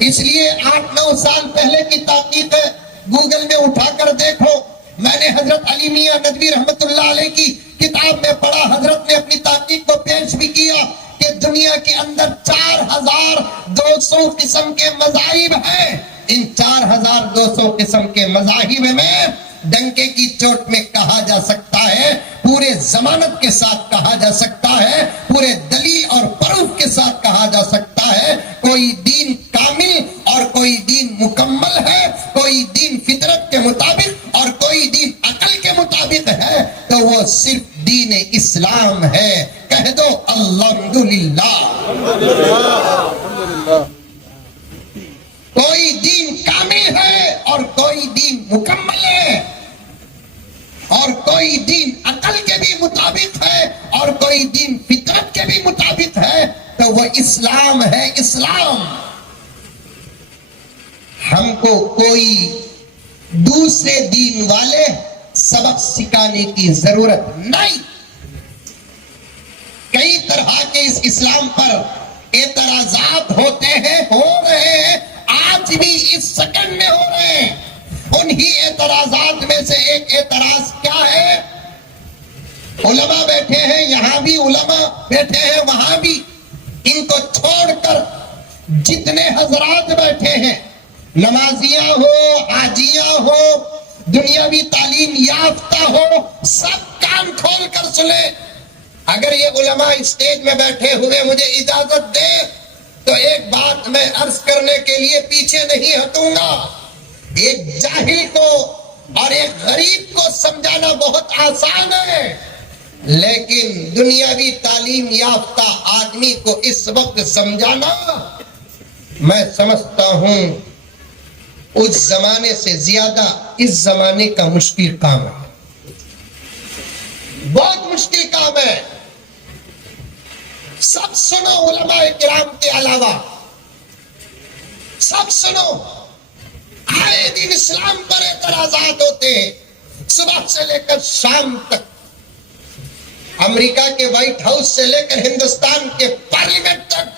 اس لیے 8-9 سال پہلے کی تحقیق ہے, گوگل میں اٹھا کر دیکھو. میں نے حضرت علی میاں ندوی رحمت اللہ علیہ کی کتاب میں پڑھا, حضرت نے اپنی تحقیق کو پیش بھی کیا کہ دنیا کے اندر 4200 قسم کے مذاہب ہیں. ان 4200 قسم کے مذاہب میں ڈنکے کی چوٹ میں کہا جا سکتا ہے, پورے ضمانت کے ساتھ کہا جا سکتا ہے, پورے دلیل اور پروف کے ساتھ کہا جا سکتا ہے, کوئی دین کامل اور کوئی دین مکمل ہے, کوئی دین فطرت کے مطابق اور کوئی دین عقل کے مطابق ہے, تو وہ صرف دین اسلام ہے. کہہ دو الحمدللہ. کوئی دین کامل ہے اور کوئی دین مکمل ہے, اور کوئی دین عقل کے بھی مطابق ہے اور کوئی دین فطرت کے بھی مطابق ہے, تو وہ اسلام ہے. اسلام. ہم کو کوئی دوسرے دین والے سبق سکھانے کی ضرورت نہیں. کئی طرح کے اس اسلام پر اعتراضات ہوتے ہیں, ہو رہے ہیں, آج بھی اس سیکنڈ میں ہو رہے ہیں. انہی اعتراضات میں سے ایک اعتراض کیا ہے؟ علماء بیٹھے ہیں, یہاں بھی علماء بیٹھے ہیں, وہاں بھی. ان کو چھوڑ کر جتنے حضرات بیٹھے ہیں, نمازیاں ہو, حاجیاں ہو, دنیاوی تعلیم یافتہ ہو, سب کان کھول کر سنیں. اگر یہ علماء اسٹیج میں بیٹھے ہوئے مجھے اجازت دے تو ایک بات میں عرض کرنے کے لیے پیچھے نہیں ہٹوں گا. ایک جاہل کو اور ایک غریب کو سمجھانا بہت آسان ہے, لیکن دنیاوی تعلیم یافتہ آدمی کو اس وقت سمجھانا میں سمجھتا ہوں اس زمانے سے زیادہ اس زمانے کا مشکل کام ہے. بہت مشکل کام ہے. سب سنو, علماء کرام کے علاوہ سب سنو. آئے دن اسلام پر اعتراضات ہوتے ہیں, صبح سے لے کر شام تک. امریکہ کے وائٹ ہاؤس سے لے کر ہندوستان کے پارلیمنٹ تک,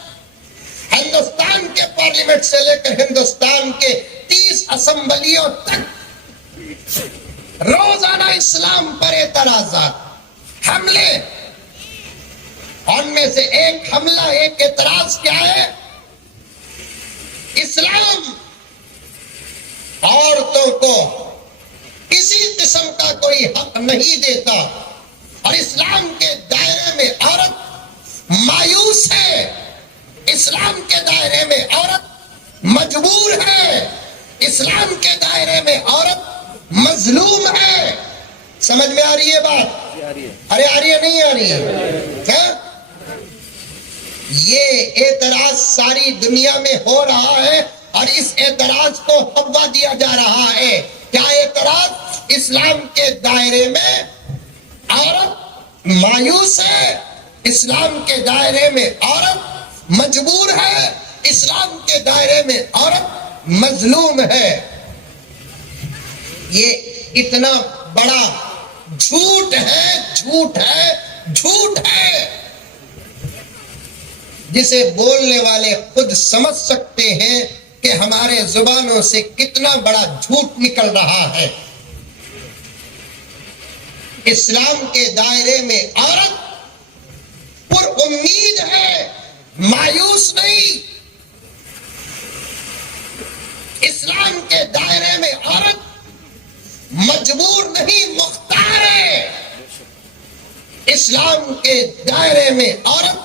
ہندوستان کے پارلیمنٹ سے لے کر ہندوستان کے 30 اسمبلیوں تک روزانہ اسلام پر اعتراضات, حملے. ان میں سے ایک حملہ, ایک اعتراض کیا ہے؟ اسلام عورتوں کو کسی قسم کا کوئی حق نہیں دیتا, اور اسلام کے دائرے میں عورت مایوس ہے, اسلام کے دائرے میں عورت مجبور ہے, اسلام کے دائرے میں عورت مظلوم ہے. سمجھ میں آ رہی ہے بات؟ ارے آ رہی ہے, نہیں آ رہی ہے کیا؟ یہ اعتراض ساری دنیا میں ہو رہا ہے, اور اس اعتراض کو ہوا دیا جا رہا ہے. کیا اعتراض؟ اسلام کے دائرے میں عورت مایوس ہے, اسلام کے دائرے میں عورت مجبور ہے, اسلام کے دائرے میں عورت مظلوم ہے. یہ اتنا بڑا جھوٹ ہے, جھوٹ ہے, جھوٹ ہے, جسے بولنے والے خود سمجھ سکتے ہیں کہ ہمارے زبانوں سے کتنا بڑا جھوٹ نکل رہا ہے. اسلام کے دائرے میں عورت پر امید ہے، مایوس نہیں۔ اسلام کے دائرے میں عورت مجبور نہیں، مختار ہے۔ اسلام کے دائرے میں عورت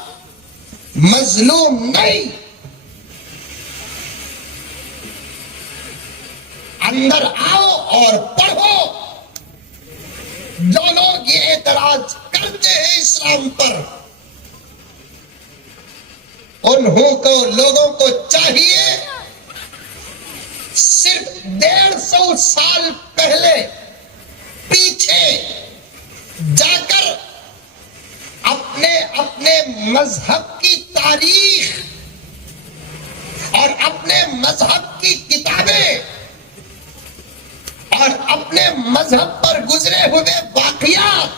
مظلوم نہیں۔ اندر آؤ اور پڑھو۔ جو لوگ یہ اعتراض کرتے ہیں اسلام پر، انہوں کو لوگوں کو چاہیے صرف 150 سال پہلے پیچھے جا کر اپنے مذہب کی تاریخ اور اپنے مذہب کی کتابیں اور اپنے مذہب پر گزرے ہوئے واقعات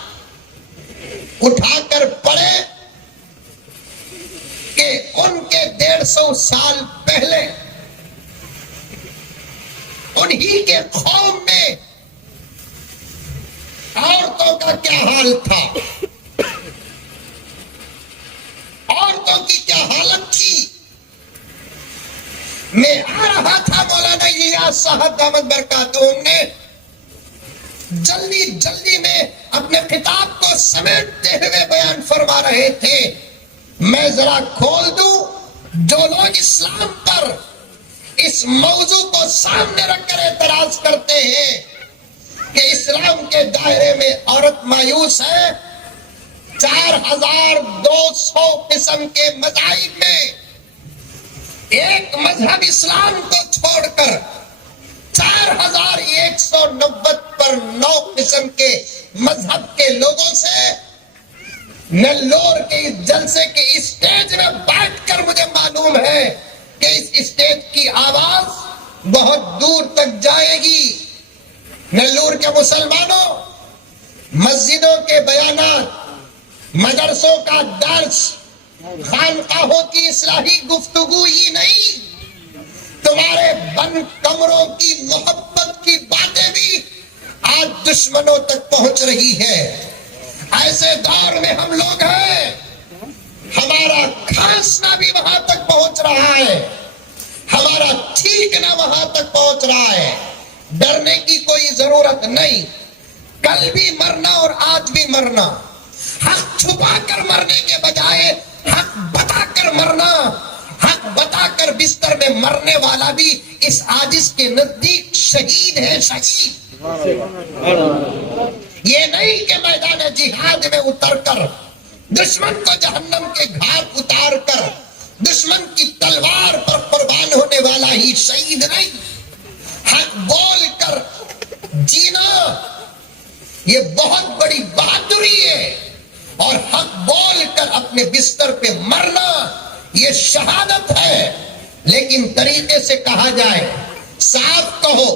اٹھا کر پڑھے کہ ان کے 150 سال پہلے انہی کے قوم میں عورتوں کا کیا حال تھا، عورتوں کی کیا حالت تھی۔ میں آ رہا تھا، مولانا الیاس صاحب دامت برکاتہم نے جلدی میں اپنے خطاب کو سمیٹتے ہوئے بیان فرما رہے تھے۔ میں ذرا کھول دوں، جو لوگ اسلام پر اس موضوع کو سامنے رکھ کر اعتراض کرتے ہیں کہ اسلام کے دائرے میں عورت مایوس ہے، 4200 قسم کے مذاہب میں ایک مذہب اسلام کو چھوڑ کر 4190 پر 9 قسم کے مذہب کے لوگوں سے نلور کے اس جلسے کے اسٹیج میں بیٹھ کر مجھے معلوم ہے کہ اس اسٹیج کی آواز بہت دور تک جائے گی۔ نلور کے مسلمانوں، مسجدوں کے بیانات، مدرسوں کا درس، خانقاہوں کی اصلاحی گفتگو ہی نہیں، تمہارے بند کمروں کی محبت کی باتیں بھی آج دشمنوں تک پہنچ رہی ہے۔ ایسے دور میں ہم لوگ ہیں، ہمارا کھانسنا بھی وہاں تک پہنچ رہا ہے، ہمارا ٹھیکنا وہاں تک پہنچ رہا ہے۔ ڈرنے کی کوئی ضرورت نہیں، کل بھی مرنا اور آج بھی مرنا، حق چھپا کر مرنے کے بجائے حق بتا کر مرنا، حق بتا کر بستر میں مرنے والا بھی اس عاجز کے نزدیک شہید ہے، شہید۔ یہ نہیں کہ میدان جہاد میں اتر کر دشمن کو جہنم کے گھاٹ اتار کر دشمن کی تلوار پر قربان ہونے والا ہی شہید نہیں، حق بول کر جینا یہ بہت بڑی بہادری ہے، اور حق بول کر اپنے بستر پہ مرنا یہ شہادت ہے۔ لیکن طریقے سے کہا جائے، صاف کہو،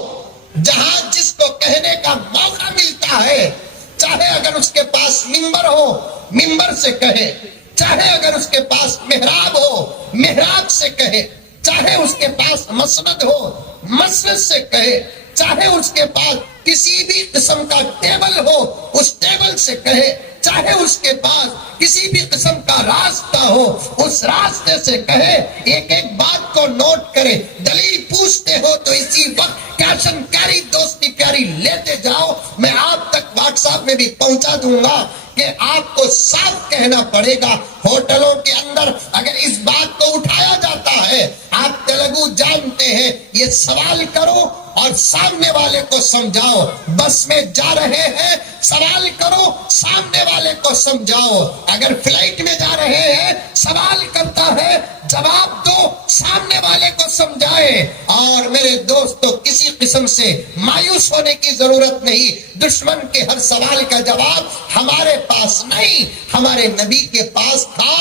جہاں جس کو کہنے کا موقع ملتا ہے، چاہے اگر اس کے پاس ممبر ہو ممبر سے کہے، چاہے اگر اس کے پاس محراب ہو محراب سے کہے، چاہے اس کے پاس مسند ہو مسند سے کہے، چاہے اس کے پاس کسی بھی قسم کا ٹیبل ہو اس ٹیبل سے کہے، چاہے اس کے پاس کسی بھی قسم کا راستہ ہو اس راستے سے کہے۔ ایک ایک بات کو نوٹ کرے، دلیل پوچھتے ہو تو اسی وقت کیشن کیری دوستی پیاری لیتے جاؤ، میں آپ تک واٹس ایپ میں بھی پہنچا دوں گا کہ آپ کو صاف کہنا پڑے گا۔ ہوٹلوں کے اندر اگر اس بات کو اٹھایا جاتا ہے، آپ تیلگو جانتے ہیں، یہ سوال کرو اور سامنے والے کو سمجھاؤ۔ بس میں جا رہے ہیں، سوال کرو، سامنے والے کو سمجھاؤ۔ اگر فلائٹ میں جا رہے ہیں، سوال کرتا ہے، جواب دو، سامنے والے کو سمجھائے۔ اور میرے دوستو، کسی قسم سے مایوس ہونے کی ضرورت نہیں، دشمن کے ہر سوال کا جواب ہمارے پاس نہیں، ہمارے نبی کے پاس تھا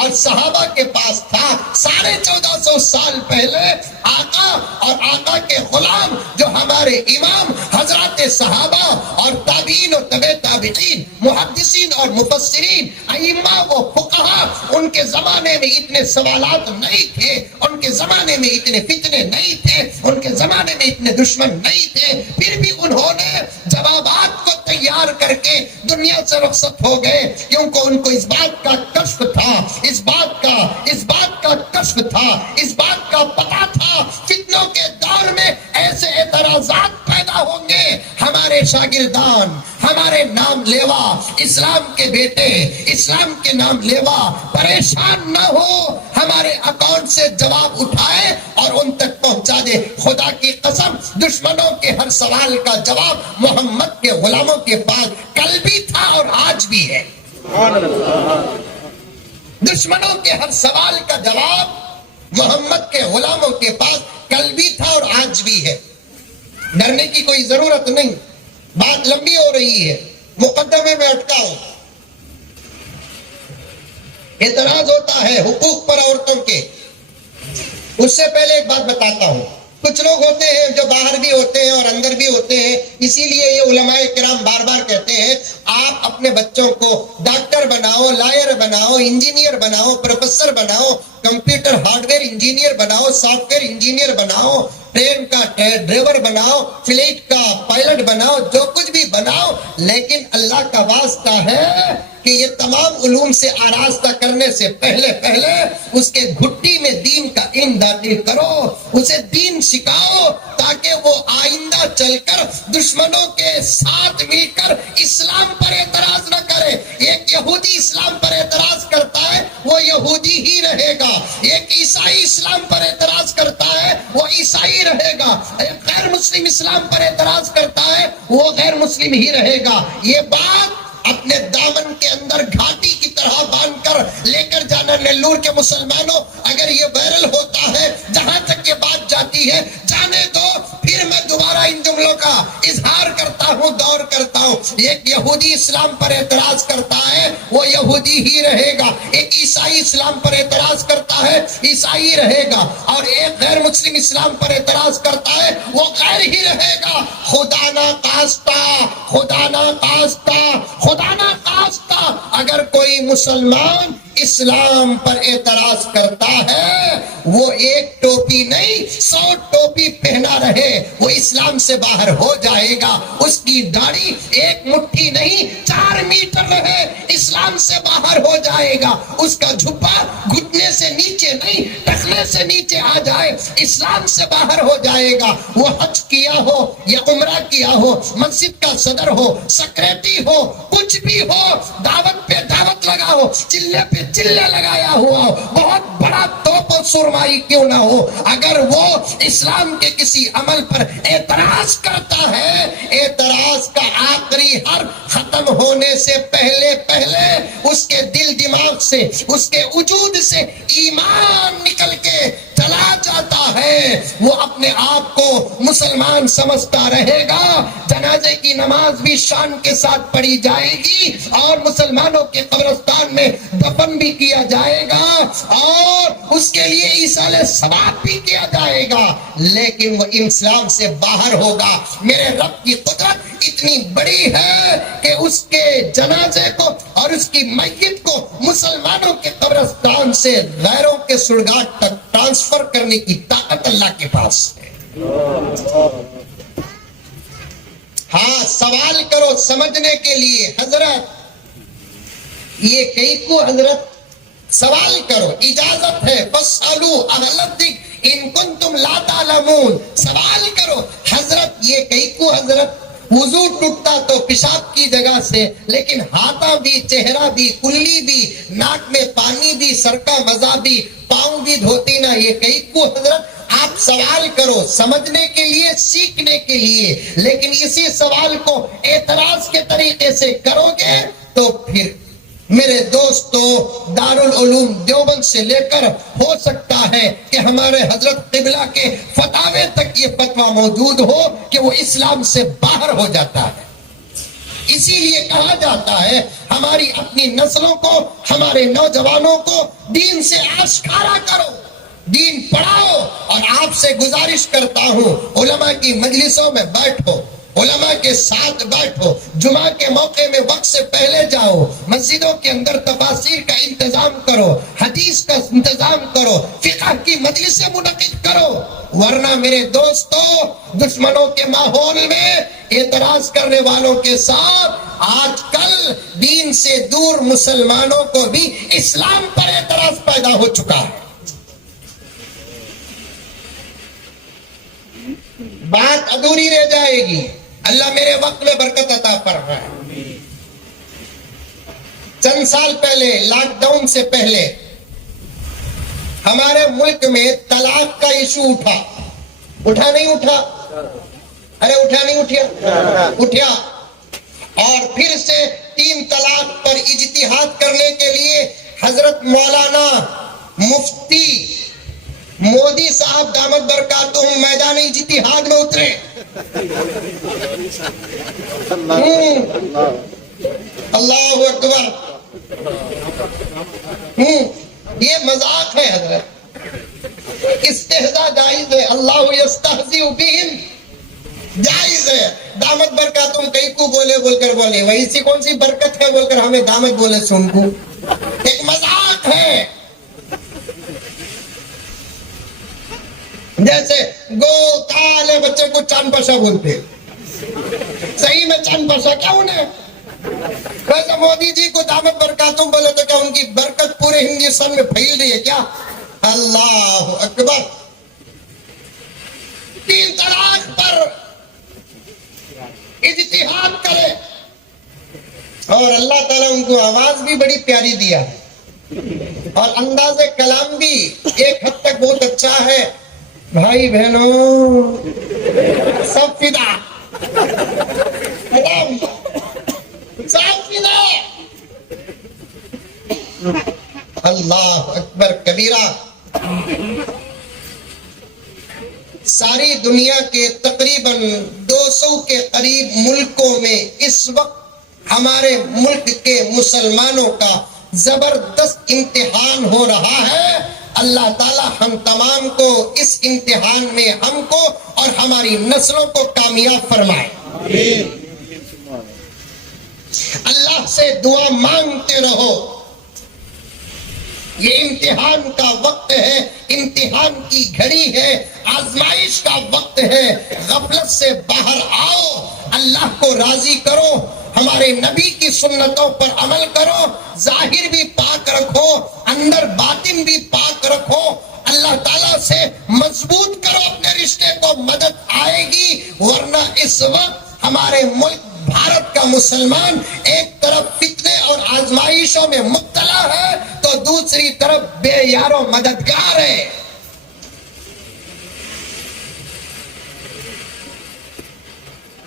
اور صحابہ کے پاس تھا۔ 1450 سال پہلے آقا اور آقا کے غلام جو ہمارے امام حضرات صحابہ اور تابعین و تبع تابعین، محدثین اور مفسرین، ائمہ و فقہا، ان کے زمانے میں اتنے سوالات نہیں تھے، ان کے زمانے میں اتنے فتنے نہیں تھے، ان کے زمانے میں اتنے دشمن نہیں تھے، پھر بھی انہوں نے جوابات کو تیار کر کے دنیا سے رخصت ہو گئے، کیونکہ ان کو اس بات کا کشف تھا، اس بات کا کشف تھا، اس بات کا پتہ تھا فتنوں کے دور میں ایسے اعتراضات پیدا ہوں گے، ہمارے شاگردان، ہمارے نام لیوا، اسلام کے بیٹے، اسلام کے نام لیوا پریشان نہ ہو، ہمارے اکاؤنٹ سے جواب اٹھائے اور ان تک پہنچا دے۔ خدا کی قسم، دشمنوں کے ہر سوال کا جواب محمد کے غلاموں کے پاس کل بھی تھا اور آج بھی ہے۔ دشمنوں کے ہر سوال کا جواب محمد کے غلاموں کے پاس کل بھی تھا اور آج بھی ہے۔ ڈرنے کی کوئی ضرورت نہیں۔ بات لمبی ہو رہی ہے، مقدمے میں اٹکا ہوں۔ اعتراض ہوتا ہے حقوق پر عورتوں کے، اس سے پہلے ایک بات بتاتا ہوں۔ کچھ لوگ ہوتے ہیں جو باہر بھی ہوتے ہیں اور اندر بھی ہوتے ہیں، اسی لیے یہ علماء کرام بار بار کہتے ہیں آپ اپنے بچوں کو ڈاکٹر بناؤ، لائر بناؤ، انجینئر بناؤ، پروفیسر بناؤ، کمپیوٹر ہارڈ ویئر انجینئر بناؤ، سافٹ ویئر انجینئر بناؤ، ٹرین کا ڈرائیور بناؤ، فلائٹ کا پائلٹ بناؤ، جو کچھ بھی بناؤ، لیکن اللہ کا واسطہ ہے کہ یہ تمام علوم سے آراستہ کرنے سے پہلے اس کے گھٹی میں دین کا علم داخل کرو، اسے دین سکھاؤ، تاکہ وہ آئندہ چل کر دشمنوں کے ساتھ مل کر اسلام پر اعتراض نہ کرے۔ ایک یہودی اسلام پر اعتراض کرتا ہے وہ یہودی ہی رہے گا، ایک عیسائی اسلام پر اعتراض کرتا ہے وہ عیسائی رہے گا، ایک غیر مسلم اسلام پر اعتراض کرتا ہے وہ غیر مسلم ہی رہے گا۔ یہ بات اپنے دامن کے اندر گھاٹی کی طرح باندھ کر لے کر جانا۔ نیلور کے مسلمانوں، اگر یہ وائرل ہوتا ہے، جہاں تک یہ بات جاتی ہے جانے دو، پھر میں دوبارہ ان جملوں کا اظہار کرتا ہوں، دور کرتا ہوں۔ ایک یہودی اسلام پر اعتراض کرتا ہے وہ یہودی ہی رہے گا، ایک عیسائی اسلام پر اعتراض کرتا ہے عیسائی رہے گا، اور ایک غیر مسلم اسلام پر اعتراض کرتا ہے وہ غیر ہی رہے گا۔ خدا نہ خواستہ، خدا نہ خواستہ، خدا نہ خواستہ اگر کوئی مسلمان اسلام پر اعتراض کرتا ہے، وہ ایک ٹوپی نہیں 100 ٹوپی پہنا رہے، وہ اسلام سے باہر ہو جائے گا۔ اس کی داڑھی ایک مٹھی نہیں 4 میٹر رہے، اسلام سے باہر ہو جائے گا۔ اس کا جھبا گھٹنے سے نیچے نہیں ٹخنے سے نیچے آ جائے، اسلام سے باہر ہو جائے گا۔ وہ حج کیا ہو یا عمرہ کیا ہو، مسجد کا صدر ہو، سیکریٹری ہو، کچھ بھی ہو، دعوت پہ دعوت لگا ہو، چلے پہ چلے لگایا ہوا ہو، بہت بڑا توپ و سرمائی کیوں نہ ہو، اگر وہ اسلام کے کسی عمل پر اعتراض کرتا ہے، اعتراض کا آخری حرف ختم ہونے سے پہلے اس کے دل دماغ سے، اس کے وجود سے ایمان نکل کے چلا جاتا ہے، وہ اپنے آپ کو مسلمان سمجھتا رہے گا۔ جنازے کی نماز بھی شان کے ساتھ پڑھی جائے گی اور مسلمانوں کے قبرستان میں دفن بھی کیا جائے گا اور اس کے لیے ایصال ثواب بھی کیا جائے گا، لیکن وہ اسلام سے باہر ہوگا۔ میرے رب کی قدرت اتنی بڑی ہے کہ اس کے جنازے کو اور اس کی میت کو مسلمانوں کے قبرستان سے غیروں کے سڑگاٹ تک ٹرانسفر کرنے کی طاقت اللہ کے پاس ہے۔ ہاں، سوال کرو سمجھنے کے لیے۔ حضرت یہ کئی کو حضرت سوال کرو، اجازت ہے، فاسألوا اہل الذکر ان کنتم لا تعلمون، سوال کرو۔ حضرت یہ کئی کو حضرت وضو ٹوٹتا تو پیشاب کی جگہ سے، لیکن ہاتھا بھی، چہرہ بھی، کلی بھی، ناک میں پانی بھی، سر کا مزہ بھی، پاؤں بھی دھوتی نہ، یہ کئی کو حضرت آپ سوال کرو سمجھنے کے لیے، سیکھنے کے لیے، لیکن اسی سوال کو اعتراض کے طریقے سے کرو گے تو پھر میرے دوستو دارالعلوم دیوبند سے لے کر ہو سکتا ہے کہ ہمارے حضرت قبلہ کے فتاوے تک یہ فتویٰ موجود ہو کہ وہ اسلام سے باہر ہو جاتا ہے۔ اسی لیے کہا جاتا ہے ہماری اپنی نسلوں کو، ہمارے نوجوانوں کو دین سے آشکارا کرو، دین پڑھاؤ، اور آپ سے گزارش کرتا ہوں علماء کی مجلسوں میں بیٹھو، علماء کے ساتھ بیٹھو، جمعہ کے موقع میں وقت سے پہلے جاؤ، مسجدوں کے اندر تفاسیر کا انتظام کرو، حدیث کا انتظام کرو، فقہ کی مجلسیں منعقد کرو۔ ورنہ میرے دوستو دشمنوں کے ماحول میں اعتراض کرنے والوں کے ساتھ آج کل دین سے دور مسلمانوں کو بھی اسلام پر اعتراض پیدا ہو چکا ہے. بات ادھوری رہ جائے گی. اللہ میرے وقت میں برکت عطا فرمائے. چند سال پہلے لاک ڈاؤن سے پہلے ہمارے ملک میں طلاق کا ایشو اٹھا نہیں اٹھا؟ ارے اٹھا نہیں اٹھا. اور پھر سے 3 طلاق پر اجتہاد کرنے کے لیے حضرت مولانا مفتی مودی صاحب دامت برکاتہم میدان اجتہاد میں اترے. اللہ اکبر. یہ مذاق ہے حضرت. استہزاء جائز ہے. اللہ یستہزئ بہم جائز ہے. دامت برکاتہم کئی کو بول کر وہی سی کون سی برکت ہے بول کر ہمیں دامت بولے سے ان کو ایک مذاق ہے. جیسے گو کالے بچے کو چاند پاشا بولتے. صحیح میں چاند پاشا کیا انہیں؟ ویسے مودی جی کو دامت برکاتہم بولے تو کیا ان کی برکت پورے ہندوستان میں پھیل رہی ہے کیا؟ اللہ اکبر. 3 طلاق پر اجتہاد کرے اور اللہ تعالیٰ ان کو آواز بھی بڑی پیاری دیا اور انداز کلام بھی ایک حد تک بہت اچھا ہے. بھائی بہنوں سب فدا سب فدا. اللہ اکبر کبیرہ. ساری دنیا کے تقریباً 200 کے قریب ملکوں میں اس وقت ہمارے ملک کے مسلمانوں کا زبردست امتحان ہو رہا ہے. اللہ تعالی ہم تمام کو اس امتحان میں ہم کو اور ہماری نسلوں کو کامیاب فرمائے. اللہ سے دعا مانگتے رہو. یہ امتحان کا وقت ہے, امتحان کی گھڑی ہے, آزمائش کا وقت ہے. غفلت سے باہر آؤ, اللہ کو راضی کرو, ہمارے نبی کی سنتوں پر عمل کرو, ظاہر بھی پاک رکھو, اندر باطن بھی پاک رکھو. اللہ تعالیٰ سے مضبوط کرو اپنے رشتے کو, مدد آئے گی. ورنہ اس وقت ہمارے ملک بھارت کا مسلمان ایک طرف فتنے اور آزمائشوں میں مبتلا ہے تو دوسری طرف بے یار و مددگار ہے.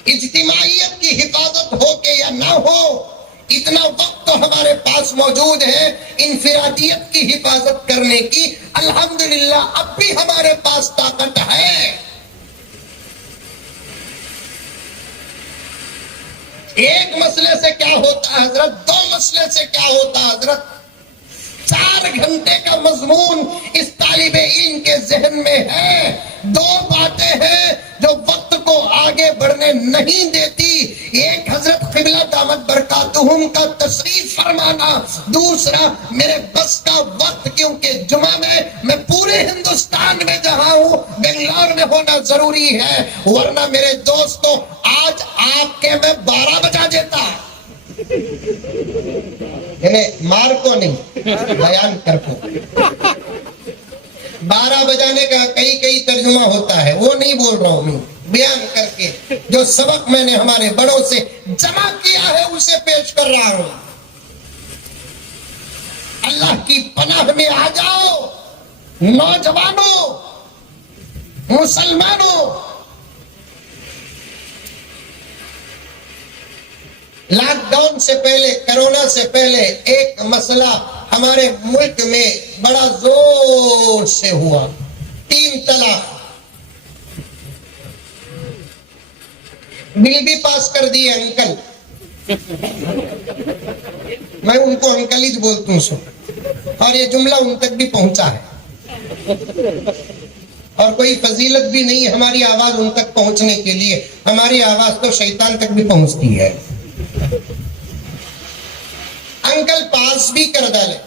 اجتماعیت کی حفاظت ہو کے یا نہ ہو, اتنا وقت تو ہمارے پاس موجود ہے انفرادیت کی حفاظت کرنے کی. الحمدللہ اب بھی ہمارے پاس طاقت ہے. ایک مسئلے سے کیا ہوتا ہے حضرت, 2 مسئلے سے کیا ہوتا ہے حضرت. 4 گھنٹے کا مضمون اس طالب علم کے ذہن میں ہے. 2 باتیں ہیں جو وقت کو آگے بڑھنے نہیں دیتی. ایک حضرت قبلہ دامت برکاتہم کا تشریف فرمانا, دوسرا میرے بس کا وقت, کیونکہ جمعہ میں پورے ہندوستان میں جہاں ہوں بنگلور میں ہونا ضروری ہے. ورنہ میرے دوستو آج آپ کے میں 12 بجا دیتا. مار کو نہیں, بیان کر کو. 12 بجانے کا کئی ترجمہ ہوتا ہے, وہ نہیں بول رہا ہوں, بیان کر کے جو سبق میں نے ہمارے بڑوں سے جمع کیا ہے اسے پیش کر رہا ہوں. اللہ کی پناہ میں آ جاؤ نوجوانوں, مسلمانوں. لاک ڈاؤن سے پہلے, کرونا سے پہلے ایک مسئلہ ہمارے ملک میں بڑا زور سے ہوا, 3 طلاق. بل بھی پاس کر دیے انکل, میں ان کو انکل ہی بولتا ہوں, اور یہ جملہ ان تک بھی پہنچا ہے. اور کوئی فضیلت بھی نہیں ہماری آواز ان تک پہنچنے کے لیے, ہماری آواز تو شیطان تک بھی پہنچتی ہے. انکل پاس بھی کر ڈالے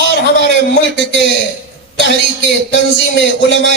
اور ہمارے ملک کے تحریکیں، تنظیمیں، علماء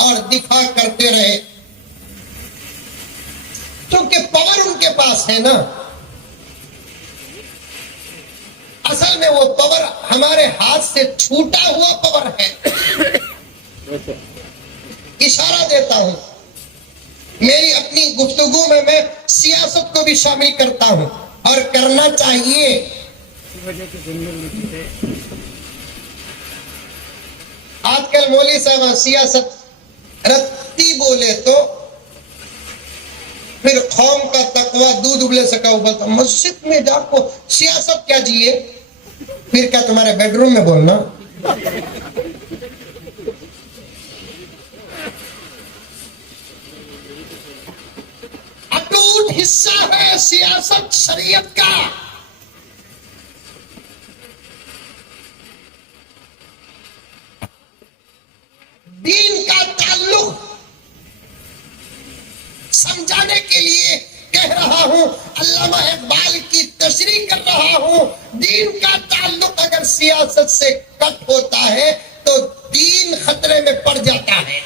اور دفاع کرتے رہے، کیونکہ پاور ان کے پاس ہے نا۔ اصل میں وہ پاور ہمارے ہاتھ سے چھوٹا ہوا پاور ہے۔ اشارہ دیتا ہوں، میری اپنی گفتگو میں سیاست کو بھی شامل کرتا ہوں، اور کرنا چاہیے۔ آج کل مولوی صاحب سیاست رتی بولے تو پھر قوم کا تقوی دودھ ابلے سکا ابلتا، مسجد میں جا کو سیاست کیا جیے، پھر کیا تمہارے بیڈ روم میں بولنا۔ اٹوٹ حصہ ہے سیاست شریعت کا۔ دین کا تعلق سمجھانے کے لیے کہہ رہا ہوں، علامہ اقبال کی تشریح کر رہا ہوں۔ دین کا تعلق اگر سیاست سے کٹ ہوتا ہے تو دین خطرے میں پڑ جاتا ہے۔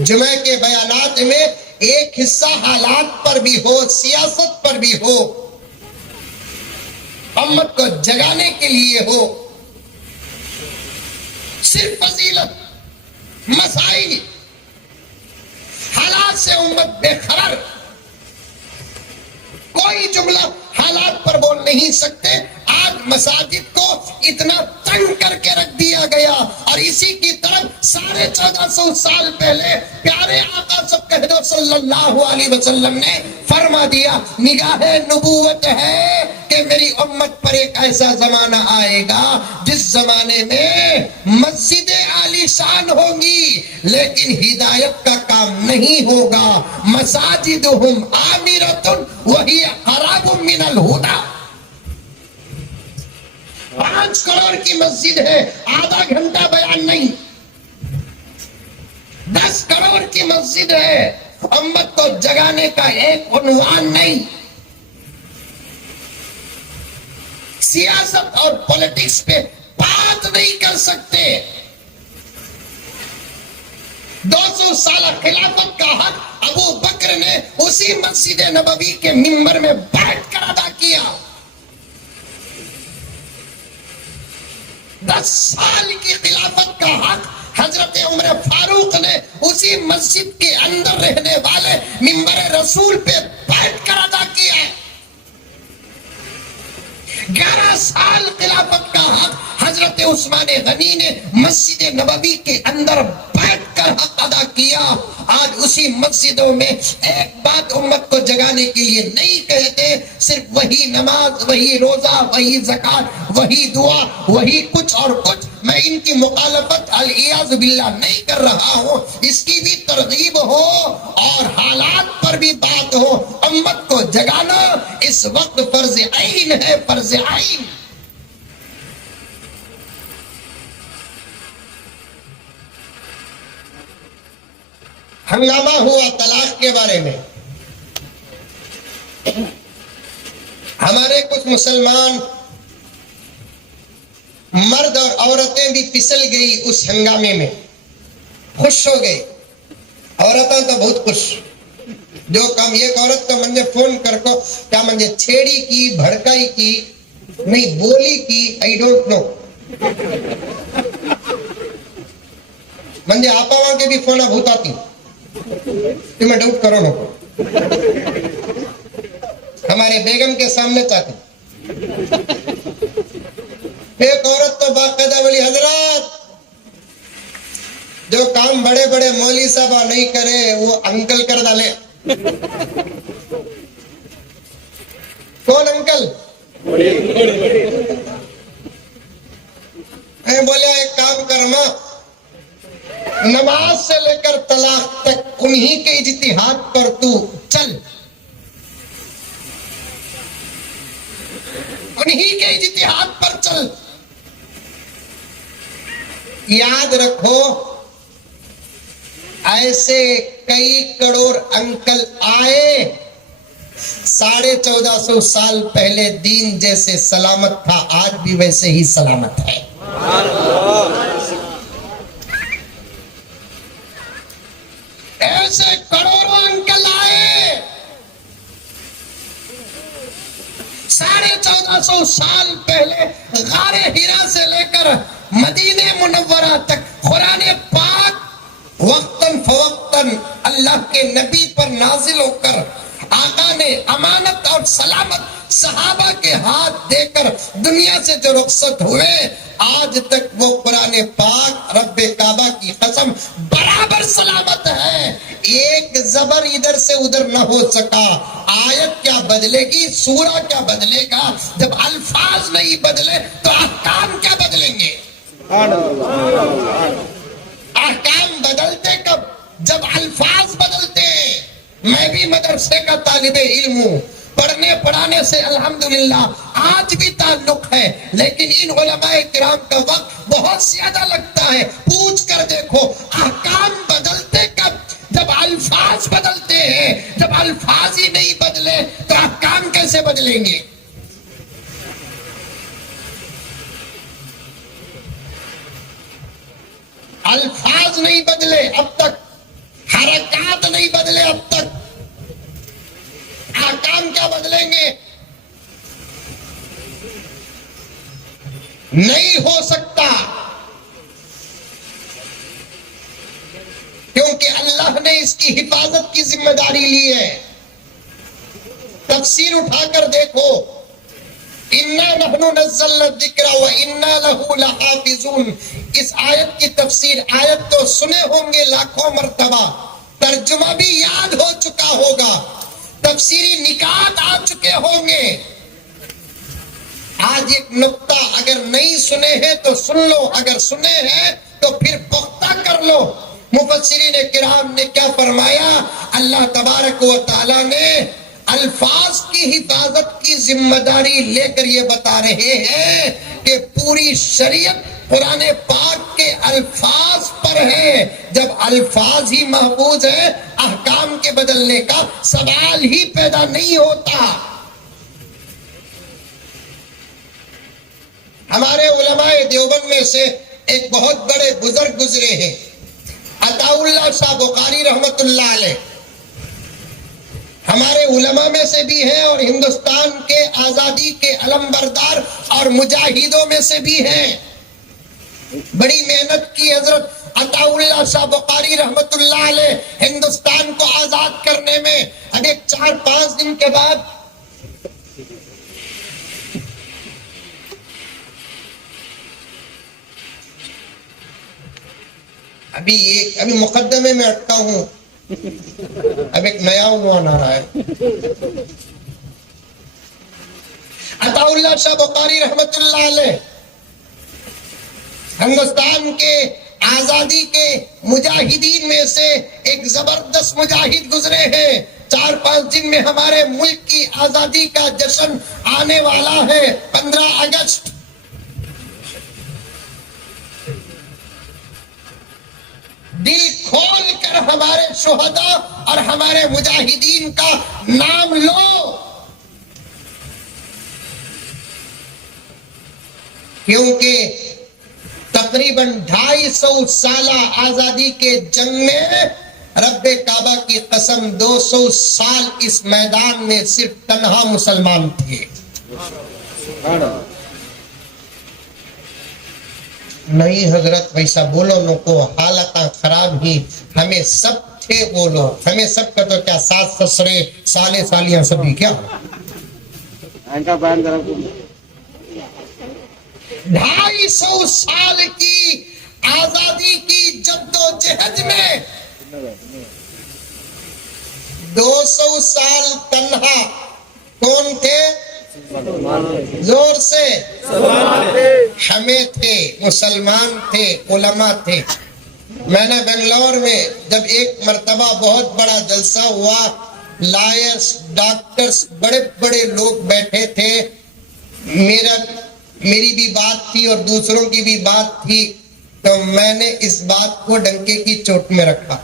جمعہ کے بیانات میں ایک حصہ حالات پر بھی ہو، سیاست پر بھی ہو، امت کو جگانے کے لیے ہو، صرف فضیلت، مسائل، حالات سے امت بے خبر، کوئی جملہ حالات پر بول نہیں سکتے۔ آج مساجد کو اتنا تنگ کر کے رکھ دیا گیا، اور اسی کی طرف 1450 سال پہلے پیارے آقا سب کہہ دو صلی اللہ علیہ وسلم نے فرما دیا، نگاہ نبوت ہے کہ میری امت پر ایک ایسا زمانہ آئے گا جس زمانے میں مسجدیں عالی شان ہوں گی لیکن ہدایت کا کام نہیں ہوگا۔ مساجدہم عامرۃ وہی قراب من الہدی۔ 5 کروڑ کی مسجد ہے، آدھا گھنٹہ بیان نہیں۔ 10 کروڑ کی مسجد ہے، امت کو جگانے کا ایک عنوان نہیں۔ سیاست اور پولیٹکس پہ بات نہیں کر سکتے۔ 200 سالہ خلافت کا حق ابو بکر نے اسی مسجد نبوی کے منبر میں بیٹھ کر ادا کیا۔ 10 سال کی خلافت کا حق حضرت عمر فاروق نے اسی مسجد کے اندر رہنے والے منبر رسول پہ بیٹھ کر ادا کیا ہے۔ 11 سال خلافت کا حق حضرت عثمان غنی نے مسجد نبوی کے اندر بیٹھ کر حق ادا کیا۔ آج اسی مسجدوں میں ایک بات امت کو جگانے کے لیے نہیں کہتے، صرف وہی نماز، وہی روزہ، وہی زکات، وہی دعا، وہی کچھ اور کچھ۔ میں ان کی مخالفت العیاذ باللہ نہیں کر رہا ہوں، اس کی بھی ترغیب ہو اور حالات پر بھی بات ہو۔ امت کو جگانا اس وقت فرض عین ہے، فرض عین۔ ہنگامہ ہوا طلاق کے بارے میں، ہمارے کچھ مسلمان مرد اور عورتیں بھی پھسل گئی اس ہنگامے میں، خوش ہو گئی۔ عورتیں تو بہت خوش، جو کام ایک عورت تو مجھے فون کر کو کیا مجھے چھیڑی کی، بھڑکائی کی، نہیں بولی کی، I don't know۔ مجھے آپا وہاں کے بھی فون بہت آتی، تمہیں ڈاؤٹ کرو نا، ہمارے بیگم کے سامنے چاہتے۔ ایک عورت تو باقاعدہ بولی، حضرات جو کام بڑے بڑے مولوی صاحب نہیں کرے وہ انکل کر ڈالے۔ کون انکل؟ بولے ایک کام کرنا، نماز سے لے کر طلاق تک انہی کے اجتہاد پر تو چل، انہی کے اجتہاد پر چل۔ یاد رکھو ایسے کئی کروڑ انکل آئے 1450 سال پہلے دین جیسے سلامت تھا آج بھی ویسے ہی سلامت ہے. ایسے کروڑوں انکل آئے 1450 سال پہلے غار ہرا سے لے کر مدینہ منورہ تک قرآن پاک وقتاً فوقتاً اللہ کے نبی پر نازل ہو کر آقا نے امانت اور سلامت صحابہ کے ہاتھ دے کر دنیا سے جو رخصت ہوئے آج تک وہ قرآن پاک رب کعبہ کی قسم برابر سلامت ہے. ایک زبر ادھر سے ادھر نہ ہو سکا. آیت کیا بدلے گی, سورہ کیا بدلے گا؟ جب الفاظ نہیں بدلے تو احکام کیا بدلیں گے؟ احکام بدلتے کب؟ جب الفاظ بدلتے. میں بھی مدرسے کا طالب علم ہوں, پڑھنے پڑھانے سے الحمدللہ آج بھی تعلق ہے, لیکن ان علماء کرام کا وقت بہت زیادہ لگتا ہے. پوچھ کر دیکھو احکام بدلتے کب؟ جب الفاظ بدلتے ہیں. جب الفاظ ہی نہیں بدلے تو احکام کیسے بدلیں گے؟ الفاظ نہیں بدلے اب تک, حرکات نہیں بدلے اب تک, احکام کیا بدلیں گے؟ نہیں ہو سکتا, کیونکہ اللہ نے اس کی حفاظت کی ذمہ داری لی ہے. تفسیر اٹھا کر دیکھو, اِنَّا نَحْنُ نَزَّلْنَا الذِّكْرَ وَإِنَّا لَهُ لَحَافِظُونَ. اس آیت کی تفسیر, آیت تو سنے ہوں گے لاکھوں مرتبہ, ترجمہ بھی یاد ہو چکا ہوگا, تفسیری نکات آ چکے ہوں گے. آج ایک نقطہ اگر نہیں سنے ہیں تو سن لو, اگر سنے ہیں تو پھر پختہ کر لو. مفسرین کرام نے کیا فرمایا؟ اللہ تبارک و تعالی نے الفاظ کی حفاظت کی ذمہ داری لے کر یہ بتا رہے ہیں کہ پوری شریعت قرآن پاک کے الفاظ پر ہے. جب الفاظ ہی محفوظ ہیں, احکام کے بدلنے کا سوال ہی پیدا نہیں ہوتا. ہمارے علماء دیوبند میں سے ایک بہت بڑے بزرگ گزرے ہیں, عطا اللہ شاہ بخاری رحمت اللہ علیہ. ہمارے علماء میں سے بھی ہیں اور ہندوستان کے آزادی کے علم بردار اور مجاہدوں میں سے بھی ہیں. بڑی محنت کی حضرت عطا اللہ شاہ بخاری رحمت اللہ علیہ ہندوستان کو آزاد کرنے میں. ابھی 4-5 دن کے بعد ابھی مقدمے میں اٹکا ہوں, اب ایک نیا عنوان آ رہا ہے. عطا اللہ شاہ بخاری رحمت اللہ علیہ ہندوستان کے آزادی کے مجاہدین میں سے ایک زبردست مجاہد گزرے ہیں. 4-5 دن میں ہمارے ملک کی آزادی کا جشن آنے والا ہے, 15 اگست. دل کھول کر ہمارے شہداء اور ہمارے مجاہدین کا نام لو, کیونکہ تقریباً 250 سالہ آزادی کے جنگ میں رب کعبہ کی قسم 200 سال اس میدان میں صرف تنہا مسلمان تھے. نہیں حضرت ویسا بولو نو کو, حالت خراب ہی, ہمیں سب تھے بولو, ہمیں سب کا تو کیا ساس سسرے سالے سالیاں سبھی کیا. 250 سال کی آزادی کی جدوجہد میں 200 سال تنہا کون تھے؟ زور سے ہمیں تھے, مسلمان تھے, علماء تھے. میں نے بنگلور میں جب ایک مرتبہ بہت بڑا جلسہ ہوا, لائرز, ڈاکٹرز, بڑے بڑے لوگ بیٹھے تھے, میری بھی بات تھی اور دوسروں کی بھی بات تھی, تو میں نے اس بات کو ڈنکے کی چوٹ میں رکھا.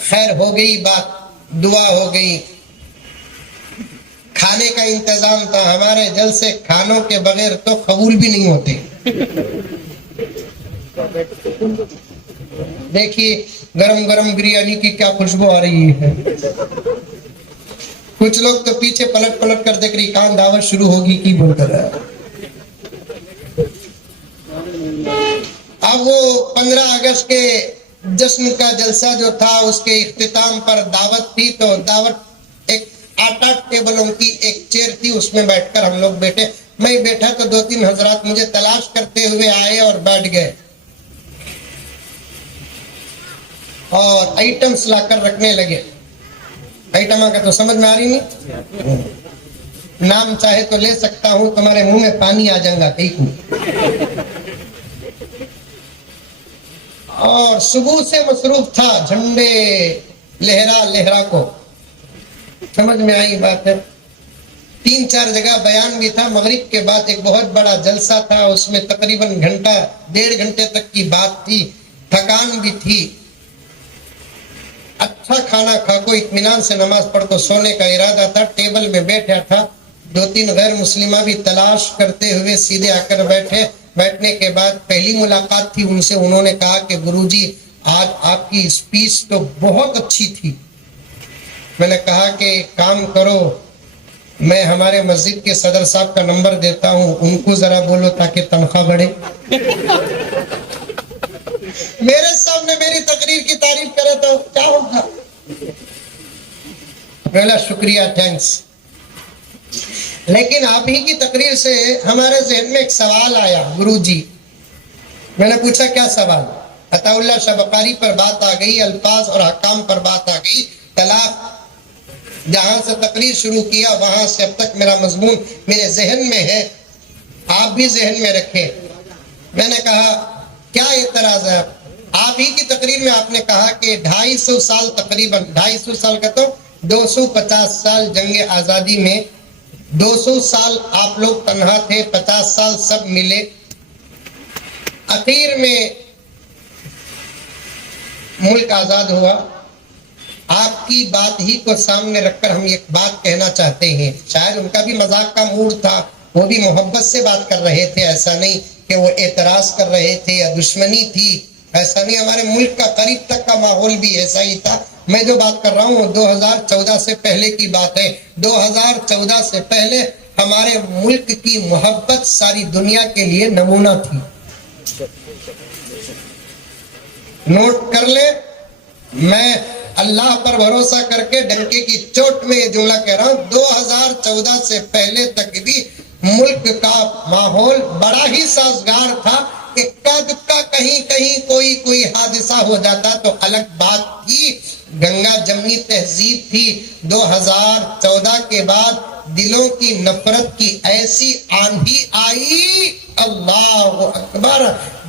خیر ہو گئی بات. دعا ہو گئی, کھانے کا انتظام تھا. ہمارے جلسے کھانوں کے بغیر تو قبول بھی نہیں ہوتے. دیکھیے گرم گرم بریانی کی کیا خوشبو آ رہی ہے. کچھ لوگ تو پیچھے پلٹ پلٹ کر دیکھ رہی, کہاں دعوت شروع ہوگی کی بول کر رہا ہے. اب وہ 15 اگست کے جشن کا جلسہ جو تھا اس کے اختتام پر دعوت تھی, تو دعوت ایک 8 ٹیبلوں کی ایک چیئر تھی, اس میں بیٹھ کر ہم لوگ بیٹھے. میں بیٹھا تو 2-3 حضرات مجھے تلاش کرتے ہوئے آئے اور بیٹھ گئے اور آئٹمس لا کر رکھنے لگے. آئٹم کا تو سمجھ میں آ رہی نہیں, نام چاہے تو لے سکتا ہوں, تمہارے منہ میں پانی آ جائے گا ٹھیک ہوں. اور صبح سے مصروف تھا, جھنڈے لہرا لہرا کو. سمجھ میں آئی بات ہے. 3-4 جگہ بیان بھی تھا. مغرب کے بعد ایک بہت بڑا جلسہ تھا, اس میں تقریباً 1.5 گھنٹے تک کی بات تھی. تھکان بھی تھی. اچھا کھانا کھا کو اطمینان سے نماز پڑھ کو سونے کا ارادہ تھا. ٹیبل میں بیٹھا تھا, 2-3 غیر مسلمہ بھی تلاش کرتے ہوئے سیدھے آ کر بیٹھے. بیٹھنے کے بعد پہلی ملاقات تھی ان سے, انہوں نے کہا کہ گروجی آج آپ کی اسپیچ تو بہت اچھی تھی. میں نے کہا کہ کام کرو, میں ہمارے مسجد کے صدر صاحب کا نمبر دیتا ہوں, ان کو ذرا بولو تاکہ تنخواہ بڑھے. میرے سامنے میری تقریر کی تعریف کرے تو کیا ہوگا. پہلا شکریہ, تھینکس. لیکن آپ ہی کی تقریر سے ہمارے ذہن میں ایک سوال آیا, گرو جی. میں نے پوچھا کیا سوال. عطا اللہ شاہ بخاری پر بات آ گئی, الفاظ اور حکام پر بات آ گئی, طلاق. جہاں سے تقریر شروع کیا وہاں سے اب تک میرا مضمون میرے ذہن میں ہے, آپ بھی ذہن میں رکھیں. میں نے کہا کیا اعتراض ہے. آپ ہی کی تقریر میں آپ نے کہا کہ 250 سال, تقریباً 250 سال کا تو 250 سال جنگ آزادی میں 200 سال آپ لوگ تنہا تھے, 50 سال سب ملے. اخیر میں ملک آزاد ہوا. آپ کی بات ہی کو سامنے رکھ کر ہم ایک بات کہنا چاہتے ہیں. شاید ان کا بھی مذاق کا موڈ تھا, وہ بھی محبت سے بات کر رہے تھے, ایسا نہیں کہ وہ اعتراض کر رہے تھے یا دشمنی تھی, ایسا نہیں. ہمارے ملک کا قریب تک کا ماحول بھی ایسا ہی تھا. میں جو بات کر رہا ہوں 2014 سے پہلے کی بات ہے. 2014 سے پہلے ہمارے ملک کی محبت ساری دنیا کے لیے نمونہ تھی. نوٹ کر لے, میں اللہ پر بھروسہ کر کے ڈنکے کی چوٹ میں یہ جملہ کہہ رہا ہوں, 2014 سے پہلے تک بھی ملک کا ماحول بڑا ہی سازگار تھا. اکا دکا کہیں کہیں کوئی حادثہ ہو جاتا تو الگ بات تھی. گنگا جمنی تہذیب تھی. 2014 کے بعد دلوں کی نفرت کی ایسی آندھی آئی, اللہ اکبر.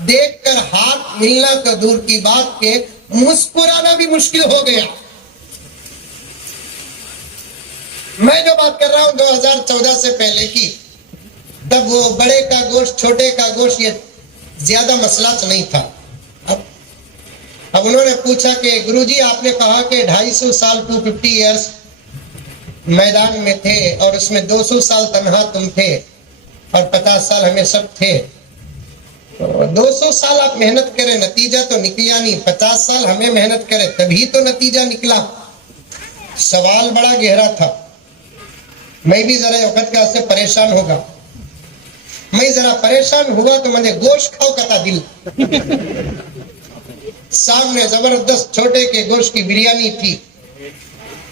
دیکھ کر ہاتھ ملنا تو دور کی بات کے مسکرانا بھی مشکل ہو گیا. میں جو بات کر رہا ہوں 2014 سے پہلے کی, تب وہ بڑے کا گوشت چھوٹے کا گوشت یہ زیادہ مسئلہ نہیں تھا. اب انہوں نے پوچھا کہ گرو جی آپ نے کہا کہ 250 سال 250 ایئرس میدان میں تھے اور اس میں 200 سال تنہا تم تھے اور 50 سال ہمیں سب تھے. 200 سال آپ محنت کرے, نتیجہ تو نکلا نہیں. 50 سال ہمیں محنت کرے تبھی تو نتیجہ نکلا. سوال بڑا گہرا تھا. میں بھی ذرا وقت کا سے پریشان ہوگا. میں ذرا پریشان ہوا تو مجھے گوشت کھاؤ کا دل. سامنے زبردست چھوٹے کے گوشت کی بریانی تھی.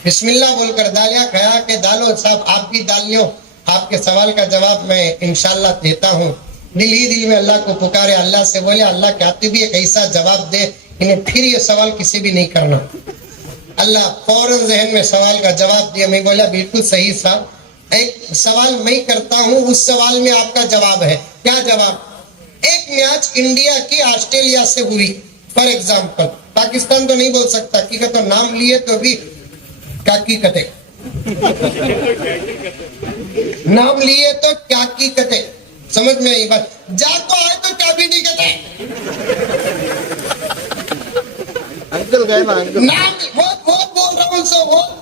بسم اللہ بول کر دالیا کھایا کہ دالو صاحب آپ بھی دال لو, آپ کے سوال کا جواب میں انشاءاللہ دیتا ہوں. دل ہی دل میں اللہ کو پکارے, اللہ سے بولے اللہ کے آتے بھی ایک ایسا جواب دے انہیں پھر یہ سوال کسی بھی نہیں کرنا. اللہ فوراً ذہن میں سوال کا جواب دیا. میں بولا بالکل صحیح صاحب, ایک سوال میں کرتا ہوں, اس سوال میں آپ کا جواب ہے. کیا جواب؟ ایک میچ انڈیا کی آسٹریلیا سے ہوئی فار ایگزامپل, پاکستان تو نہیں بول سکتا کی تو نام لیے تو بھی کاکی کتے, نام لیے تو کیا کی کتے, سمجھ میں آئی بات. جا کو آئے تو کیا بھی نہیں کہتے انکل گئے نا انکل, نام بہت بول رہا ہوں سو بہت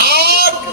8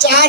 4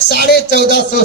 1450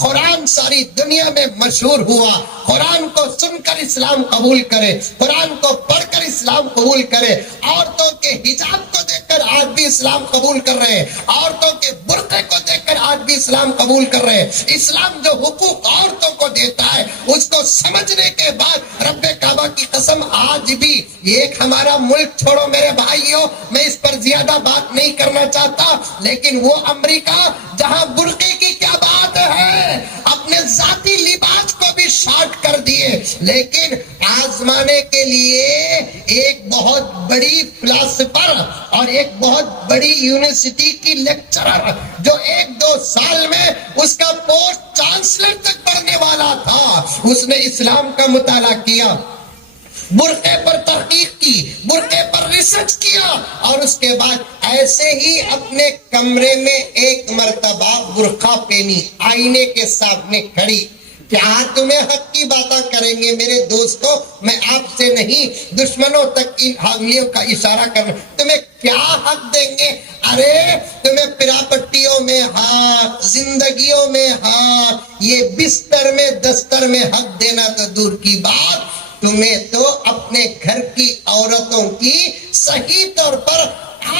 قرآن ساری دنیا میں مشہور ہوا، قرآن کو سن کر اسلام قبول کرے، قرآن کو پڑھ کر اسلام قبول کرے، عورتوں کے حجاب کو دیکھ کر آج بھی اسلام قبول کر رہے ہیں، عورتوں کے برقعے کو دیکھ کر آج بھی اسلام قبول کر رہے ہیں۔ اسلام جو حقوق عورتوں کو دیتا ہے اس کو سمجھنے کے بعد رب کعبہ کی قسم آج بھی ایک ہمارا ملک چھوڑو میرے بھائیوں، میں اس پر زیادہ بات نہیں کرنا چاہتا، لیکن وہ امریکہ جہاں برقعے کی کیا بات ہے، اپنے ذاتی لباس کو بھی شارٹ کر دیے، لیکن آزمانے کے لیے ایک بہت بڑی فلسفر اور ایک بہت بڑی یونیورسٹی کی لیکچرر جو 1-2 سال میں اس کا پوسٹ چانسلر تک پڑھنے والا تھا، اس نے اسلام کا مطالعہ کیا، برقعے پر تحقیق کی، برقعے پر ریسرچ کیا، اور اس کے بعد ایسے ہی اپنے کمرے میں ایک مرتبہ برقع پہنی، آئینے کے سامنے کھڑی۔ کیا تمہیں حق کی باتیں کریں گے میرے دوستوں؟ میں آپ سے نہیں، دشمنوں تک ان حامیوں کا اشارہ کرنا، تمہیں کیا حق دیں گے؟ ارے تمہیں پراپٹیوں میں ہاتھ، زندگیوں میں ہاتھ، یہ بستر میں دستر میں حق دینا تو دور کی بات، تمہیں تو اپنے گھر کی عورتوں کی صحیح طور پر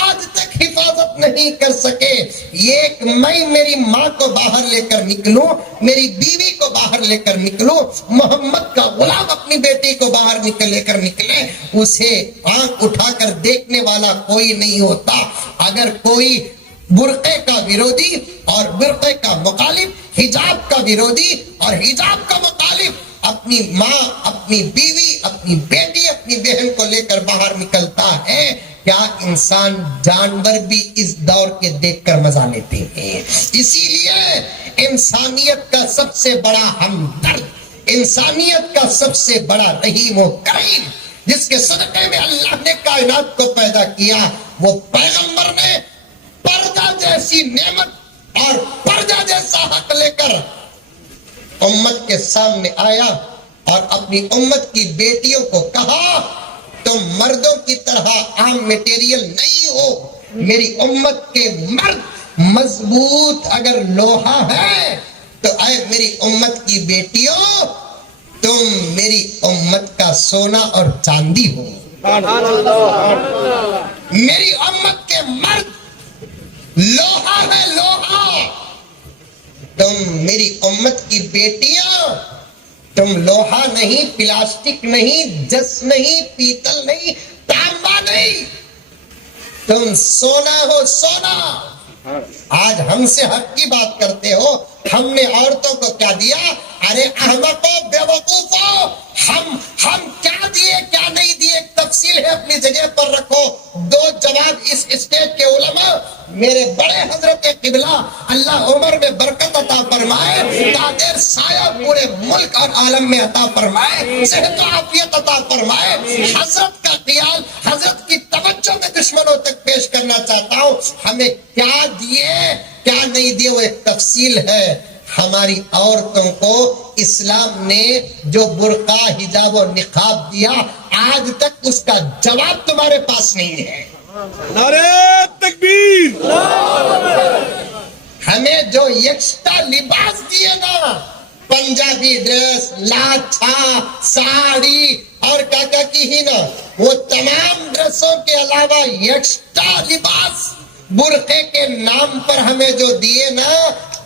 آج تک حفاظت نہیں کر سکے۔ یہ میں میری ماں کو باہر لے کر نکلوں، میری بیوی کو باہر لے کر نکلوں، محمد کا غلام اپنی بیٹی کو باہر لے کر نکلے، اسے آنکھ اٹھا کر دیکھنے والا کوئی نہیں ہوتا۔ اگر کوئی برقعے کا ویرودی اور برقعے کا مخالف، حجاب کا ویرودی اور حجاب کا مخالف اپنی ماں، اپنی بیوی، اپنی بیٹی، اپنی بہن کو لے کر باہر نکلتا ہے، کیا انسان جانور بھی اس دور کے دیکھ کر مزہ لیتے ہیں؟ اسی لیے انسانیت کا سب سے بڑا ہمدرد، انسانیت کا سب سے بڑا رحیم و کریم، جس کے صدقے میں اللہ نے کائنات کو پیدا کیا، وہ پیغمبر نے پردہ جیسی نعمت اور پردہ جیسا حق لے کر امت کے سامنے آیا اور اپنی امت کی بیٹیوں کو کہا تم مردوں کی طرح عام میٹیریل نہیں ہو، میری امت کے مرد مضبوط اگر لوہا ہے تو اے میری امت کی بیٹیوں تم میری امت کا سونا اور چاندی ہو، میری امت کے مرد لوہا ہے، لوہا، تم میری امت کی بیٹیاں تم لوہا نہیں، پلاسٹک نہیں، جس نہیں، پیتل نہیں، تانبا نہیں، تم سونا ہو، سونا۔ آج ہم سے حق کی بات کرتے ہو، ہم نے عورتوں کو کیا دیا؟ ارے احمقو، بیوقوفو، ہم کیا دیے کیا نہیں دیے تفصیل ہے، اپنی جگہ پر رکھو۔ 2 جواب اس اسٹیج کے علماء، میرے بڑے حضرت قبلہ اللہ عمر میں برکت عطا فرمائے، قادر سایہ پورے ملک اور عالم میں عطا فرمائے، صحت و عافیت عطا فرمائے، حضرت کا خیال، حضرت کی توجہ میں دشمنوں تک پیش کرنا چاہتا ہوں۔ ہمیں کیا دیے کیا نہیں دیے وہ ایک تفصیل ہے۔ ہماری عورتوں کو اسلام نے جو برقع، حجاب و نقاب دیا، آج تک اس کا جواب تمہارے پاس نہیں ہے۔ نعرہ تکبیر! ہمیں جو یکساں لباس دیے نا، پنجابی ڈریس، لاچھا، ساڑی اور کاکا کی ہی نا، وہ تمام ڈریسوں کے علاوہ یکساں لباس برقعے کے نام پر ہمیں جو دیے نا،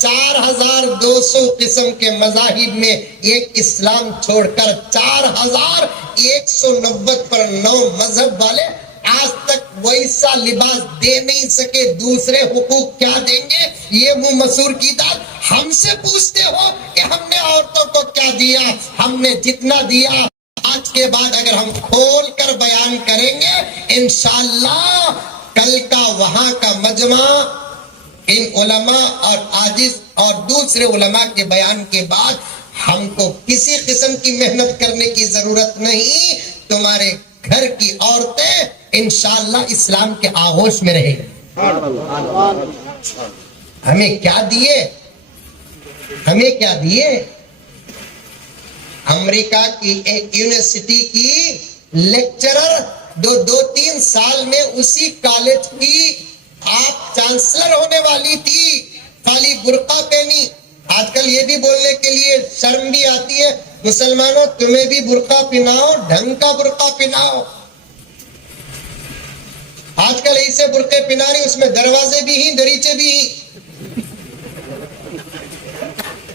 4200 قسم کے مذاہب میں ایک اسلام چھوڑ کر 4190 پر 9 مذہب والے آج تک ویسا لباس دے نہیں سکے۔ دوسرے حقوق کیا دیں گے؟ یہ منہ مسور کی بات۔ ہم سے پوچھتے ہو کہ ہم نے عورتوں کو کیا دیا؟ ہم نے جتنا دیا آج کے بعد اگر ہم کھول کر بیان کریں گے، انشاءاللہ کل کا وہاں کا مجمع ان علماء اور عاجز اور دوسرے علماء کے بیان کے بعد ہم کو کسی قسم کی محنت کرنے کی ضرورت نہیں، تمہارے گھر کی عورتیں انشاءاللہ اسلام کے آغوش میں رہیں گی۔ ہمیں کیا دیے؟ ہمیں کیا دیے؟ امریکہ کی ایک یونیورسٹی کی لیکچرر جو 2-3 سال میں اسی کالج کی آپ چانسلر ہونے والی تھی، خالی برقع پہنی، آج کل یہ بھی بولنے کے لیے شرم بھی آتی ہے، مسلمانوں تمہیں بھی برقع پہناؤ، ڈھنگ کا برقع پہناؤ۔ آج کل ایسے برقعے پہنا رہی اس میں دروازے بھی ہیں، دریچے بھی ہیں،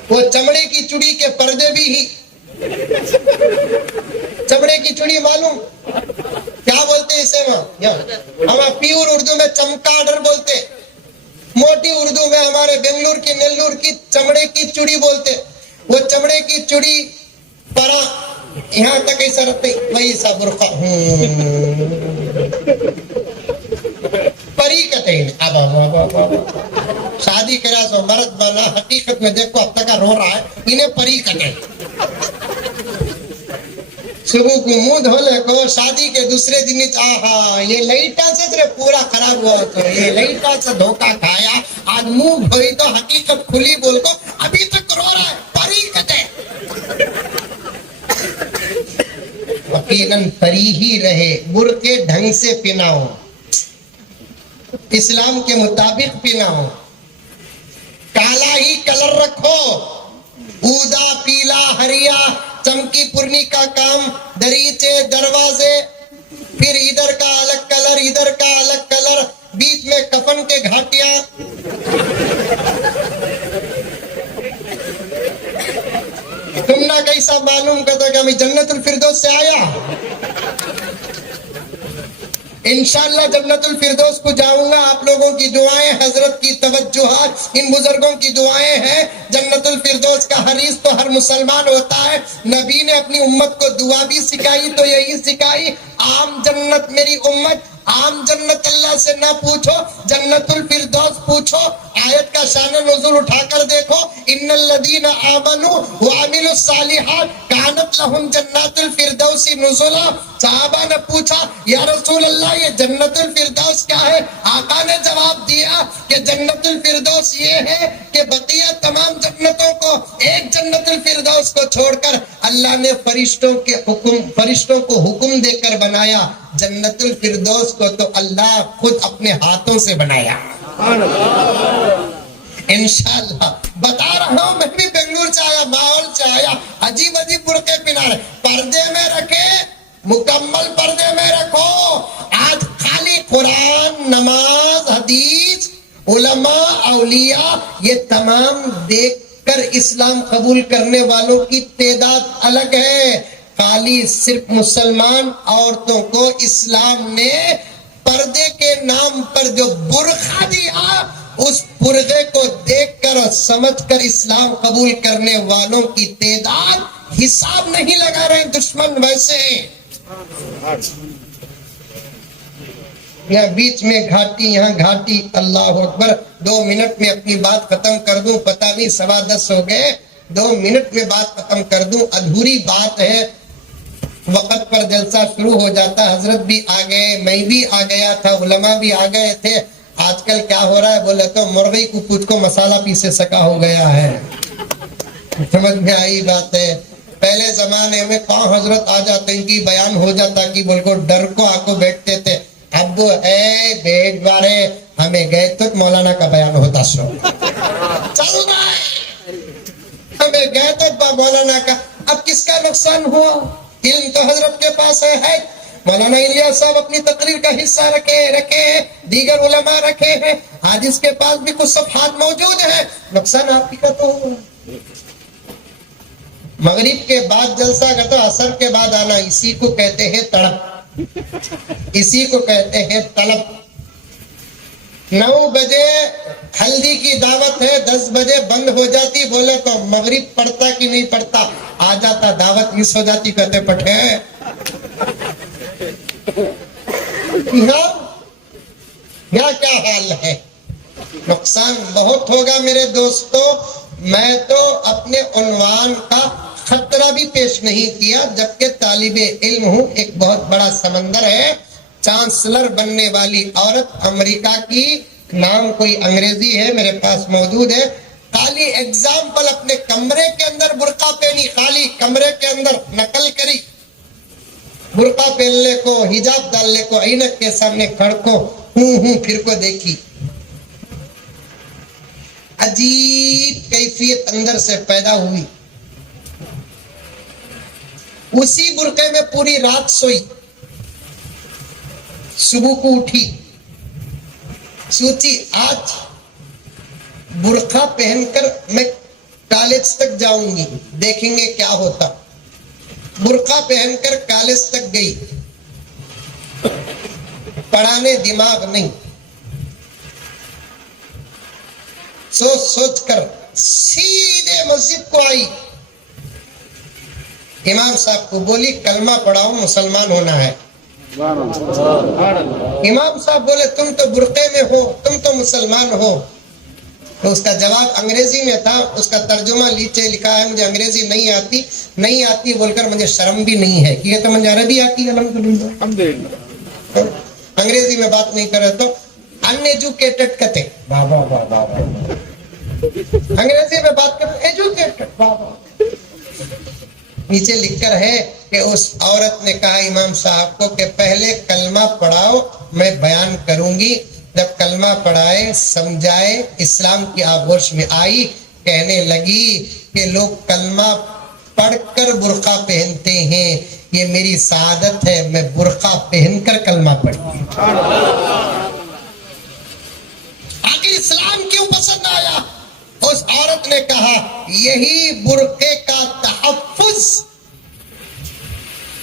وہ چمڑے کی چڑی کے پردے بھی ہیں۔ چمڑے کی چڑی معلوم کیا بولتے ہیں اسے؟ ہم پیور اردو میں چمکاڈر بولتے، موٹی اردو میں ہمارے بنگلور کی نیلور کی چمڑے کی چڑی بولتے۔ وہ چمڑے کی چڑی پرا یہاں تک ایسا رکھتے، وہی سا برقع پری کہتے ہیں۔ شادی کرا سو مرد بنا، حقیقت میں دیکھو اب تک رو رہا ہے، انہیں پری کہتے ہیں۔ صبح کو منہ دھولے کو شادی کے دوسرے دن آہا یہ لائٹا سے پورا خراب ہوا، تو یہ لائٹا سے دھوکہ کھایا، آج منہ دھوئی تو حقیقت کھلی بول کو ابھی تک رو رہا ہے، پری کہتے ہیں۔ یقیناً پری ہی رہے، برقعے ڈھنگ سے پہناؤ، اسلام کے مطابق پہناؤ، کالا ہی کلر رکھو، اودا پیلا ہریا چمکی پورنی کا کام، دریچے دروازے، پھر ادھر کا الگ کلر ادھر کا الگ کلر، بیچ میں کفن کے گھاٹیاں۔ تم نہ کیسا معلوم کرتا کہ ہمیں جنت الفردوس سے آیا؟ انشاءاللہ جنت الفردوس کو جاؤں گا، آپ لوگوں کی دعائیں، حضرت کی توجہات، ان بزرگوں کی دعائیں ہیں۔ جنت الفردوس کا حریص تو ہر مسلمان ہوتا ہے۔ نبی نے اپنی امت کو دعا بھی سکھائی تو یہی سکھائی، عام جنت میری امت، عام جنت اللہ سے نہ پوچھو، جنت الفردوس پوچھو۔ آیت کا شان نزول اٹھا کر دیکھو، ان الذین آمنوا وعملوا الصالحات کانت لہم جنات الفردوس نزلا۔ صحابہ نے پوچھا یا رسول اللہ یہ جنت الفردوس کیا ہے؟ آقا نے جواب دیا کہ جنت الفردوس یہ ہے کہ بقیہ تمام جنتوں کو ایک جنت الفردوس کو چھوڑ کر اللہ نے فرشتوں کو حکم دے کر بنایا، جنت الفردوس کو تو اللہ خود اپنے ہاتھوں سے بنایا۔ انشاءاللہ بتا رہا ہوں، میں بھی بنگلور سے آیا، ماحول سے آیا، عجیب عجیب برقعے پہنا رہے، پردے میں رکھے، مکمل پردے میں رکھو۔ آج خالی قرآن، نماز، حدیث، علماء، اولیاء، یہ تمام دیکھ کر اسلام قبول کرنے والوں کی تعداد الگ ہے۔ خالی صرف مسلمان عورتوں کو اسلام نے پردے کے نام پر جو برقع دیا، اس برقعے کو دیکھ کر اور سمجھ کر اسلام قبول کرنے والوں کی تعداد حساب نہیں لگا رہے، دشمن ویسے ہیں۔ یہاں بیچ میں گھاٹی، یہاں گھاٹی، اللہ اکبر۔ 2 منٹ میں اپنی بات ختم کر دوں، پتہ نہیں 10:15 ہو گئے، 2 منٹ میں بات ختم کر دوں، ادھوری بات ہے، وقت پر جلسہ شروع ہو جاتا۔ حضرت بھی آ گئے، میں بھی آ گیا تھا، علماء بھی آ گئے تھے۔ آج کل کیا ہو رہا ہے بولے تو مرغی کو کچھ کو مسالہ پیسے سکا ہو گیا ہے، سمجھ میں آئی بات ہے۔ پہلے زمانے میں کون حضرت آ جاتے ان کی بیان ہو جاتا کہ بول کو ڈر کو آکو بیٹھتے تھے، اب اے بیٹ بارے ہمیں گئے تو مولانا کا بیان ہوتا سو چل رہا ہے، ہمیں گئے تو مولانا کا۔ اب کس کا نقصان ہوا؟ علم تو حضرت کے پاس ہے، مولانا الیاس صاحب اپنی تقریر کا حصہ رکھے، دیگر علماء رکھے ہیں، آج اس کے پاس بھی کچھ صفحات موجود ہیں، نقصان آپ کا تو ہوا۔ مغرب کے بعد جلسہ کرتا، عصر کے بعد آنا، اسی کو کہتے ہیں تڑپ، اسی کو کہتے ہیں طلب۔ 9 بجے ہلدی کی دعوت ہے، 10 بجے بند ہو جاتی، بولے تو مغرب پڑھتا کہ نہیں پڑھتا، آ جاتا، دعوت مس ہو جاتی، کہتے پٹھے یہاں کیا حال ہے۔ نقصان بہت ہوگا میرے دوستو۔ میں تو اپنے عنوان کا خطرہ بھی پیش نہیں کیا، جبکہ طالب علم ہوں۔ ایک بہت بڑا سمندر ہے، چانسلر بننے والی عورت امریکہ کی، نام کوئی انگریزی ہے، میرے پاس موجود ہے۔ خالی ایگزامپل اپنے کمرے کے اندر برقع پہنی، خالی کمرے کے اندر نقل کری، برقع پہننے کو، حجاب ڈالنے کو، عینک کے سامنے کھڑ کو، ہوں پھر کو دیکھی۔ عجیب کیفیت اندر سے پیدا ہوئی. اسی برقعے میں پوری رات سوئی, صبح کو اٹھی, سوچی آج برقع پہن کر میں کالج تک جاؤں گی, دیکھیں گے کیا ہوتا. برقع پہن کر کالج تک گئی, پڑھانے دماغ نہیں, سوچ سوچ کر سیدھے مسجد کو آئی. امام صاحب کو بولی کلمہ پڑھاؤ, مسلمان ہونا ہے. امام صاحب بولے تم تو برقعے میں ہو, تم تو مسلمان ہو. تو اس کا جواب انگریزی میں تھا, اس کا ترجمہ نیچے لکھا ہے, مجھے انگریزی نہیں آتی بول کر مجھے شرم بھی نہیں ہے, یہ تو مجھے عربی آتی ہے الحمدللہ. انگریزی میں بات نہیں کرے تو ان ایجوکیٹڈ کہتے, انگریزی میں بات کرتے ایجوکیٹڈ. نیچے لکھ کر ہے کہ اس عورت نے کہا امام صاحب کو کہ پہلے کلمہ پڑھاؤ, میں بیان کروں گی. جب کلمہ پڑھائے, سمجھائے, اسلام کی آغوش میں آئی, کہنے لگی کہ لوگ کلمہ پڑھ کر برقع پہنتے ہیں, یہ میری سعادت ہے, میں برقع پہن کر کلمہ پڑھی. آخر اسلام کیوں پسند آیا؟ اس عورت نے کہا یہی برقعے کا تحفظ,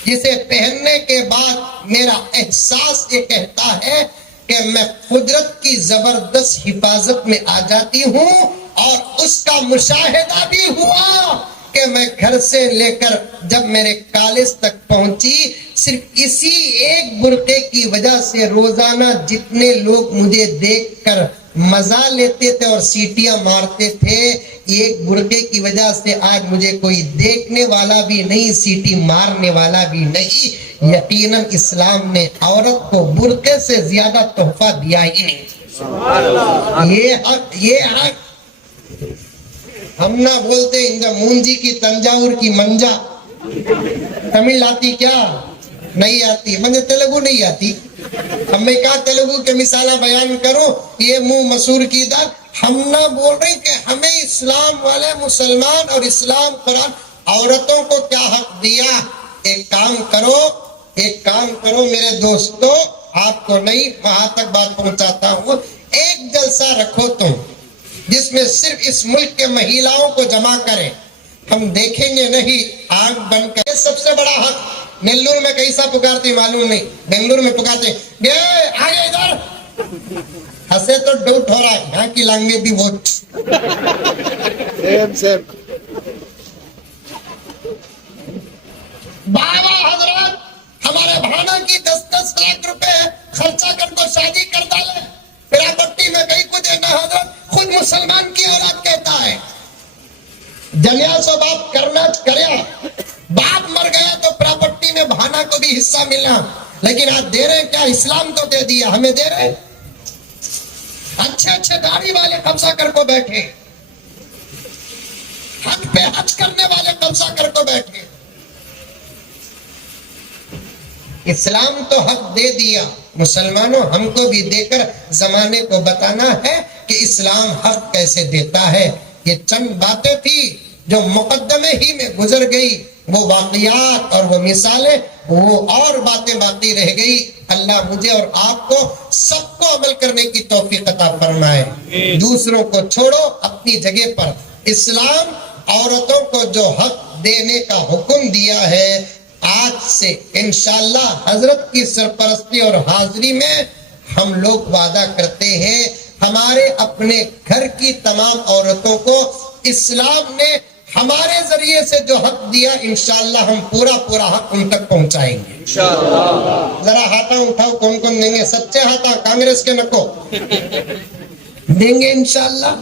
جسے پہننے کے بعد میرا احساس یہ کہتا ہے کہ میں قدرت کی زبردست حفاظت میں آ جاتی ہوں. اور اس کا مشاہدہ بھی ہوا کہ میں گھر سے لے کر جب میرے کالج تک پہنچی, صرف اسی ایک برقعے کی وجہ سے روزانہ جتنے لوگ مجھے دیکھ کر مزہ لیتے تھے اور سیٹیاں مارتے تھے, ایک برقعے کی وجہ سے آج مجھے کوئی دیکھنے والا بھی نہیں, سیٹی مارنے والا بھی نہیں. یقیناً اسلام نے عورت کو برقعے سے زیادہ تحفہ دیا ہی نہیں. یہ حق ہم نہ بولتے انجا مونجی کی تنجاور کی منجا. تمل آتی کیا؟ نہیں آتی. مجھے تیلگو نہیں آتی. ہم میں کہا تیلگو کے مثالہ بیان کروں, یہ منہ مسور کی دار. ہم نہ بول رہے کہ ہمیں اسلام والے مسلمان اور اسلام قرآن عورتوں کو کیا حق دیا. ایک کام کرو میرے دوستو, آپ کو نہیں وہاں تک بات پہنچاتا ہوں, ایک جلسہ رکھو تم جس میں صرف اس ملک کے مہیلاؤں کو جمع کریں, ہم دیکھیں گے نہیں آنکھ بن کر. سب سے بڑا حق نیلور میں کیسا پکارتی معلوم نہیں, بنگلور میں پکارتے آگے ادھر, ہنسے تو ڈاؤٹ ہو رہا ہے, یہاں کی لینگویج بھی بہت. بابا حضرات ہمارے بھانا کی 10-10 لاکھ روپے خرچہ کر کو شادی کر ڈالے, پراپرٹی میں کہیں کو دینا. حضرت خود مسلمان کی اولاد کہتا ہے جنیا سو باپ کرنا کریا, باپ مر گیا تو پراپرٹی میں بھانا کو بھی حصہ ملنا. لیکن آج دے رہے کیا؟ اسلام تو دے دیا, ہمیں دے رہے. اچھے داڑھی والے قبضہ کر کو بیٹھے, حج پہ حج کرنے والے قبضہ کر کو بیٹھے. اسلام تو حق دے دیا, مسلمانوں ہم کو بھی دے کر زمانے کو بتانا ہے کہ اسلام حق کیسے دیتا ہے. یہ چند باتیں تھی جو مقدمے ہی میں گزر گئی, وہ واقعات اور وہ مثالیں, وہ اور باتیں باقی رہ گئی. اللہ مجھے اور آپ کو سب کو عمل کرنے کی توفیق عطا فرمائے. دوسروں کو چھوڑو اپنی جگہ پر. اسلام عورتوں کو جو حق دینے کا حکم دیا ہے, آج سے انشاءاللہ حضرت کی سرپرستی اور حاضری میں ہم لوگ وعدہ کرتے ہیں ہمارے اپنے گھر کی تمام عورتوں کو اسلام نے ہمارے ذریعے سے جو حق دیا انشاءاللہ ہم پورا حق ان تک پہنچائیں گے انشاءاللہ. ذرا ہاتھاں اٹھاؤ, کون کون دیں گے؟ سچے ہاتھاں, کانگریس کے نکو دیں گے انشاءاللہ.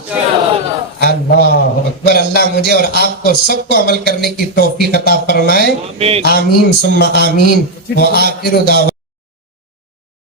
اللہ اکبر. اللہ مجھے اور آپ کو سب کو عمل کرنے کی توفیق عطا فرمائے. آمین ثم آمین. وآخر دعوانا